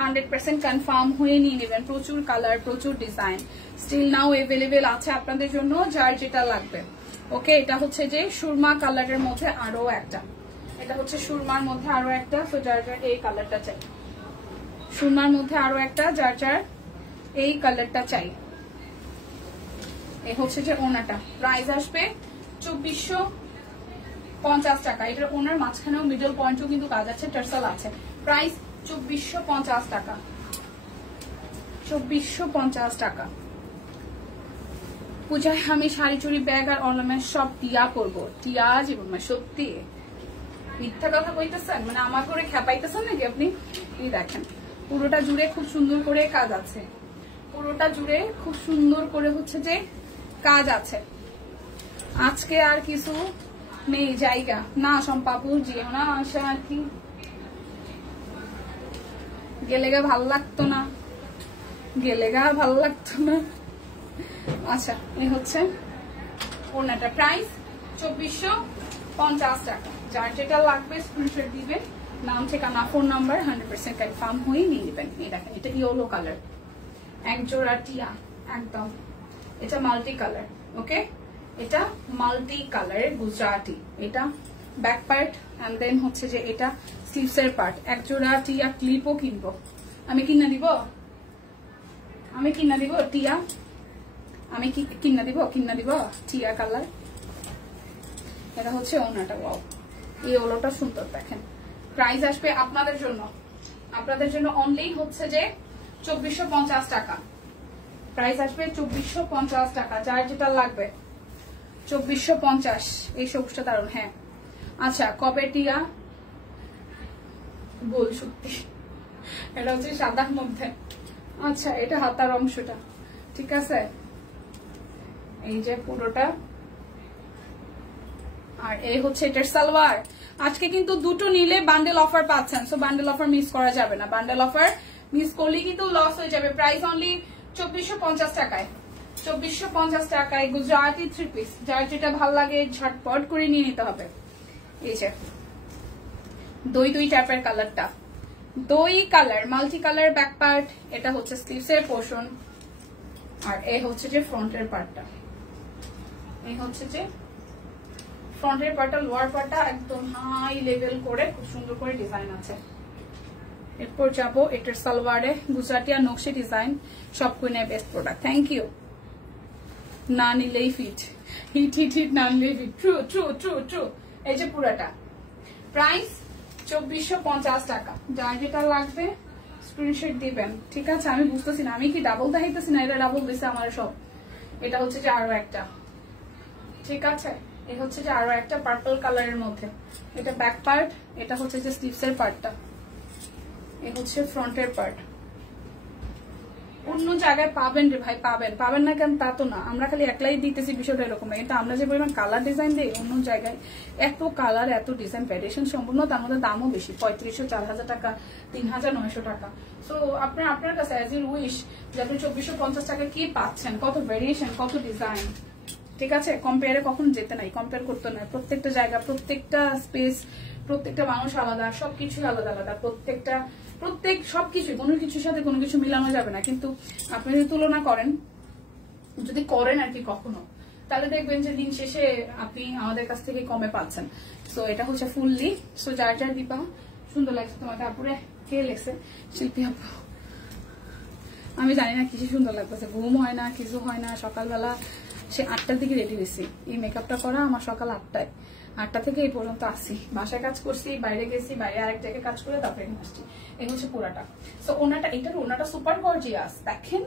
100% কনফার্ম হয়ে নিয়ে নেবেন। প্রচুর কালার, প্রচুর ডিজাইন স্টিল নাও এভেলেবেল আছে আপনাদের জন্য, যার যেটা লাগবে। ওকে, এটা হচ্ছে যে সুরমা কালারের মধ্যে আরো একটা, এটা হচ্ছে সুরমার মধ্যে আরো একটা। তো যার যার এই কালারটা চাই, সুরমার মধ্যে আরো একটা, যার যার এই কালারটা চাই। এই হচ্ছে যে ওনাটা। প্রাইস আসবে 2450 টাকা। এটার ওনার মাঝখানেও মিডল পয়েন্টও কিন্তু কাজ আছে, টার্সাল আছে। প্রাইস 2450 টাকা। 2450 টাকা। পূজায় আমি শাড়ি চুড়ি ব্যাগ আর অর্নামেন্ট সব টিয়া করবো। টিয়া জীবন মানে সত্যি মিথ্যা কথা কইতেছেন, মানে আমার করে খেপাইতেছেন নাকি আপনি? এই দেখেন পুরোটা জুড়ে খুব সুন্দর করে কাজ আছে, পুরোটা জুড়ে খুব সুন্দর করে হচ্ছে যে কাজ আছে। আজকে আর কিছু নেই জায়গা না, সম্পাপু যেও না আসে আর কি, গেলেগা ভাল লাগতো না, গেলেগা ভাল লাগতো না। আচ্ছা এই হচ্ছে ওনাটা। প্রাইস 2450 টাকা। যার যেটা লাগবে স্ক্রিনশট দিবেন, নাম ঠিকানা ফোন নাম্বার 100% কনফার্ম হয়ে নিয়ে নেবেন। এই দেখেন এটা ইয়েলো কালার, এক জোড়া টিয়া একদম। এটা মাল্টি কালার। ওকে, এটা মাল্টি কালারের গুজরাটি। এটা ব্যাক পার্ট এন্ড দেন হচ্ছে যে এটা স্লিভসের পার্ট। এক জোড়া টিয়া ক্লিপও কিনবো আমি, কিনা দিব আমি, কিনা দিব টিয়া আমি, কিনা দিব টিয়া কালার। এটা হচ্ছে ওনাটা। ওয়াও, এই ওলোটা সুন্দর দেখেন। প্রাইস আসবে আপনাদের জন্য অনলি হচ্ছে যে 2450 টাকা। প্রাইস আসবে 2450 টাকা। যার যেটা লাগবে 2450। এই সবুজটা দারুন। হ্যাঁ আচ্ছা, কবে টিয়া গোল সত্যি, এটা হচ্ছে সাদার মধ্যে। আচ্ছা এটা হাতার অংশটা, ঠিক আছে। এই যে পুরোটা, আর এই হচ্ছে এটার সালোয়ার। আজকে কিন্তু দুটো নিলে বান্ডেল অফার পাচ্ছেন, সো বান্ডেল অফার মিস করা যাবে না। বান্ডেল অফার মিস করলে কিন্তু লস হয়ে যাবে। প্রাইস অনলি 2450 টাকায়। 2450 টাকায় গুজরাটি 3 পিস। যার যেটা ভাল লাগে ঝটপট করে নিয়ে নিতে হবে। এই যে দই টাইপের কালারটা, দই colour multi colour back part. এটা হচ্ছে স্লিভসের পোর্শন, আর এই হচ্ছে যে ফ্রন্টের পার্টটা। এই হচ্ছে যে ফ্রন্টের পার্টটা, লোয়ার পার্টটা একদম হাই লেভেল করে খুব সুন্দর করে ডিজাইন আছে। এরপর যাবো এটার সালোয়ারে গুজরাটি আর নকশি ডিজাইন। সব কুইনের বেস্ট প্রোডাক্ট, থ্যাংক ইউ। না নিলেই ফিট, হিট না নিলেই ফিট। ট্রু। এই যে পুরাটা। প্রাইস 2450 টাকা। যার যেটা লাগবে স্ক্রিনশট দিবেন, ঠিক আছে। আমি বুঝতেছি না, আমি কি ডাবল দেখাইতেছি না? এটা ডাবল দিছে আমার সব। এটা হচ্ছে যে আরো একটা, ঠিক আছে। এই হচ্ছে যে আরো একটা পার্পল কালারের মধ্যে। এটা ব্যাক পার্ট, এটা হচ্ছে যে স্লিভসের পার্টটা, এই হচ্ছে ফ্রন্টের পার্ট। অন্য জায়গায় পাবেন রে ভাই, পাবেন না কেন তা তো না, আমরা খালি একলাই দিতেছি, বিষয়টা এরকম না। কিন্তু আমরা যে পরিমাণ কালার ডিজাইন দিই অন্য জায়গায়, এত কালার এত ডিজাইন ভ্যারিয়েশন সম্পূর্ণ, তার মধ্যে দামও বেশি, 3500, 4000 টাকা, 3900 টাকা। সো আপনার কাছে অ্যাজ ইউর উইশ যে আপনি 2450 টাকা কি পাচ্ছেন, কত ভ্যারিয়েশন, কত ডিজাইন। ঠিক আছে, কম্পেয়ারে কখনো যেতে নাই, কম্পেয়ার করতে নাই। প্রত্যেকটা জায়গা, প্রত্যেকটা স্পেস, প্রত্যেকটা মানুষ আলাদা, সবকিছু আলাদা আলাদা, প্রত্যেক সবকিছু, কোনো কিছুর সাথে কোনো কিছু মিলানো যাবে না। কিন্তু আপনি যদি তুলনা করেন, যদি করেন আর কি কখনো, তাহলে দেখবেন যে দিন শেষে আপনি আমাদের কাছ থেকে কমে পাচ্ছেন। সো এটা হচ্ছে ফুললি। সো যার যার দীপা সুন্দর লাগছে তোমাকে, আপুরে কে লেগছে? শিল্পী আপু। আমি জানি না কিছু সুন্দর লাগতেছে, ঘুম হয় না, কিছু হয় না। সকালবেলা সে 8টার দিকে রেডি হয়েছি, এই মেকআপটা করা আমার সকাল 8টায়, 8টা থেকে এই পর্যন্ত আসছি, বাসায় কাজ করছি, বাইরে গেছি, বাইরে আরেক জায়গায় কাজ করে তারপরে এখানে আসছি। এই হচ্ছে পুরাটা। সো ওনাটা, এটার ওনাটা সুপার গর্জিয়াস, দেখেন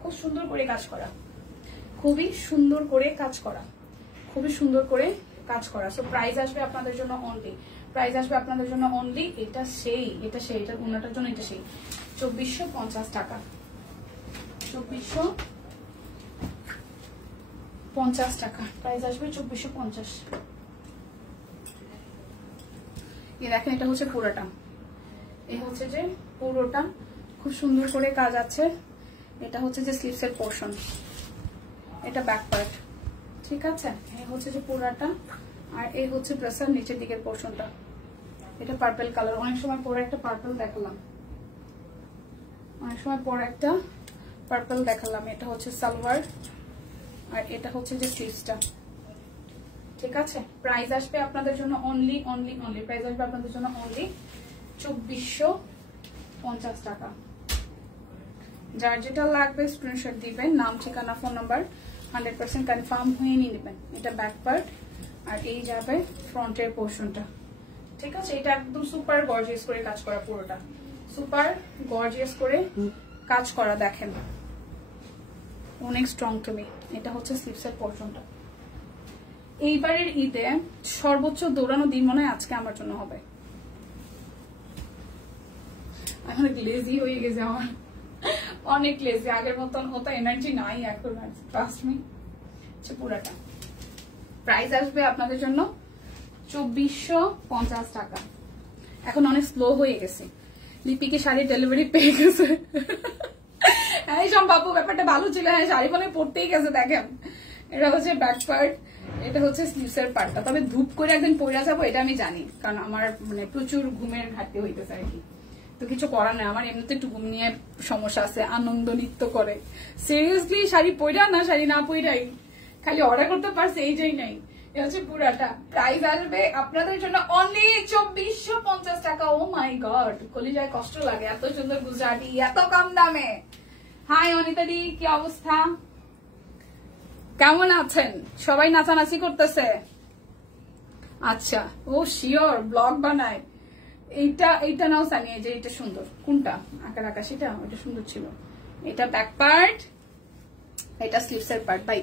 খুব সুন্দর করে কাজ করা, খুবই সুন্দর করে কাজ করা, খুবই সুন্দর করে কাজ করা। সো প্রাইস আসবে আপনাদের জন্য অনলি, প্রাইস আসবে আপনাদের জন্য অনলি, এটা সেই এটার ওনাটার জন্য এটা সেই 2450 টাকা, 2450 টাকা প্রাইস আসবে, 2450। এই দেখেন এটা হচ্ছে পুরোটা, এই হচ্ছে যে পুরোটা খুব সুন্দর করে কাজ আছে। এটা হচ্ছে যে স্লিভসের পোর্শন, এটা ব্যাক পার্ট, ঠিক আছে। এই হচ্ছে যে পুরাটা, আর এই হচ্ছে ড্রেসের নিচের দিকের পোর্শনটা। এটা পার্পল কালার, অনেক সময় পরে একটা পার্পল দেখালাম, অনেক সময় পরে একটা পার্পল দেখালাম। এটা হচ্ছে সালোয়ার, আর এটা হচ্ছে যে স্লিভসটা, ঠিক আছে। প্রাইস আসবে আপনাদের জন্য অনলি, প্রাইস আসবে আপনাদের জন্য অনলি 2450 টাকা। যার যেটা লাগবে স্ক্রিনশট দিবেন, নাম, ঠিকানা, ফোন নাম্বার 100% কনফার্ম হয়ে নিয়ে নেবেন। এটা ব্যাক পার্ট, আর এই যাবে ফ্রন্টের পোর্শনটা, ঠিক আছে। এটা একদম সুপার গর্জিয়াস করে কাজ করা, পুরোটা সুপার গর্জিয়াস করে কাজ করা, দেখেন অনেক স্ট্রং টু মি। এটা হচ্ছে স্লিভসের পোর্শনটা। এইবারের ঈদে সর্বোচ্চ দৌড়ানো দিন মনে হয় আজকে আমার জন্য হবে। এখন লেজি হয়ে গেছে আমার, অনেক লেজি, আগের মতন হতো এনার্জি নাই এখন, ট্রাস্ট মি। পুরাটা প্রাইস আসবে আপনাদের জন্য 2450 টাকা। এখন অনেক স্লো হয়ে গেছে, লিপিকে শাড়ি ডেলিভারি পেয়ে গেছে। এই সব বাবু ব্যাপারটা ভালো ছিল, হ্যাঁ শাড়ি বলে পড়তেই গেছে। দেখেন এটা হচ্ছে ব্যাক পার্ট, এটা হচ্ছে স্লিভসের পার্টটা। তবে ধূপ করে একদিন পইরা যাবো এটা আমি জানি, কারণ আমার মানে প্রচুর ঘুমের ঘাটতি হইতেছে আর কি। তো কিছু করার নাই, আমার এমনিতে একটু ঘুম নিয়ে সমস্যা আছে, আনন্দ নৃত্য করে। সিরিয়াসলি শাড়ি পইরা না, শাড়ি না পইরাই খালি অর্ডার করতে পারছে, এইটাই নাই। এ হচ্ছে পুরাটা। প্রাইস আসবে আপনাদের জন্য অনলি 2450 টাকা। ও মাই গড, কলিজায় কষ্ট লাগে, এত সুন্দর গুজরাটি এত কম দামে। হাই অনিতা দি, কি অবস্থা, কেমন আছেন সবাই? নাচানাচি করতেছে? আচ্ছা, ও শিওর ব্লগ বানায়। এইটা নাও সানিয়ে, যে এটা সুন্দর, কোনটা আকার আকাশিটা, ওইটা সুন্দর ছিল। এটা ব্যাক পার্ট, এটা স্লিভসের পার্ট। ভাই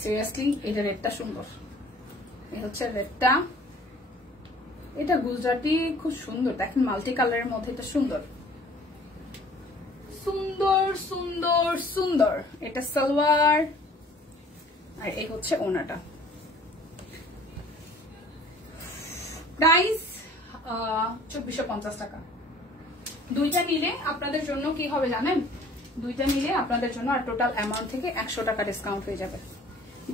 সিরিয়াসলি এটা রেডটা সুন্দর, এই হচ্ছে রেডটা। এটা গুজরাটি খুব সুন্দর, দেখেন মাল্টি কালারের মধ্যে, এটা সুন্দর সুন্দর সুন্দর সুন্দর। এটা সালোয়ার, আর এই হচ্ছে ওনাটা। প্রাইস 2450 টাকা। দুইটা নিলে আপনাদের জন্য কি হবে জানেন? দুইটা নিলে আপনাদের জন্য আর টোটাল অ্যামাউন্ট থেকে 100 টাকা ডিসকাউন্ট হয়ে যাবে।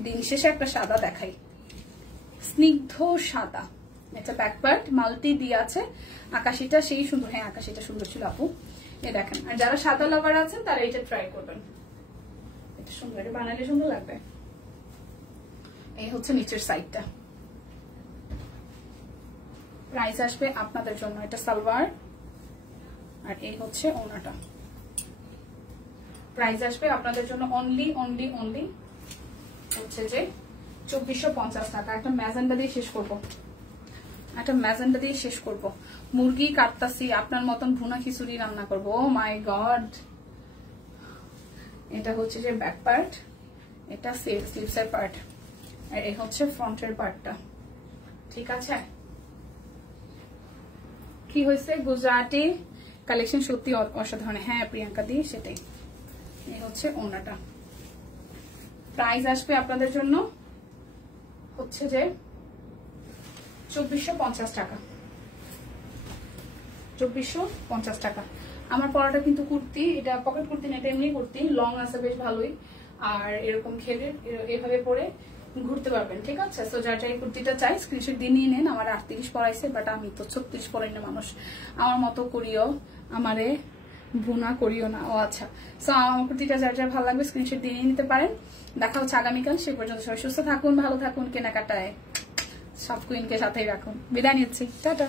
দিন শেষে একটা সাদা দেখাই, স্নিগ্ধ সাদা। এটা ব্যাক পার্ট মাল্টি দিয়ে আছে, আকাশিটা সেই সুন্দর। হ্যাঁ আকাশিটা সুন্দর ছিল আপু, এ দেখেন। আর যারা সাদা লাভার আছেন তারা এটা ট্রাই করবেন, এটা সুন্দর, এটা বানালে সুন্দর লাগবে। এই হচ্ছে নিচের সাইডটা। প্রাইস আসবে আপনাদের জন্য, এটা সালোয়ার, আর এই হচ্ছে ওনাটা। প্রাইস আসবে আপনাদের জন্য অনলি হচ্ছে যে 2450 টাকা। একটা ম্যাজেন্ডা দিয়ে শেষ করবো, মুরগি কাটতাছি, আপনার মতন ভুনা খিচুড়ি রান্না করবো। ও মাই গড। এটা হচ্ছে যে ব্যাক পার্ট, এটা স্লিভসের পার্ট, আর এই হচ্ছে ফ্রন্টের পার্টটা, ঠিক আছে। কি হয়েছে, গুজরাটি কালেকশন সত্যি অসাধারণ। হ্যাঁ প্রিয়াঙ্কা দি, সেটাই। এই হচ্ছে ওনাটা। প্রাইস আসবে আপনাদের জন্য হচ্ছে যে 2450 টাকা, 2450 টাকা। আমার পরাটা কিন্তু কুর্তি, এটা পকেট কুর্তি না, এটা এমনি কুর্তি, লং আছে বেশ ভালোই। আর এরকম ঘেরে এভাবে পরে ঘুরতে পারবেন, ঠিক আছে। সো যার যাই কুর্তিটা চাই স্ক্রিনশট দিয়ে নিয়ে নেন। আমার 38 পরাইছে, বাট আমি তো 36 পরাই না মানুষ, আমার মতো করিও, আমারে ভুনা করিও না। ও আচ্ছা, সো আমার কুর্তিটা যার যার ভালো লাগবে স্ক্রিনশট দিয়ে নিতে পারেন। দেখা হচ্ছে আগামীকাল, সে পর্যন্ত সবাই সুস্থ থাকুন, ভালো থাকুন, কেনাকাটায় সব কুইনকে সাথেই রাখুন। বিদায় নিচ্ছি, টাটা।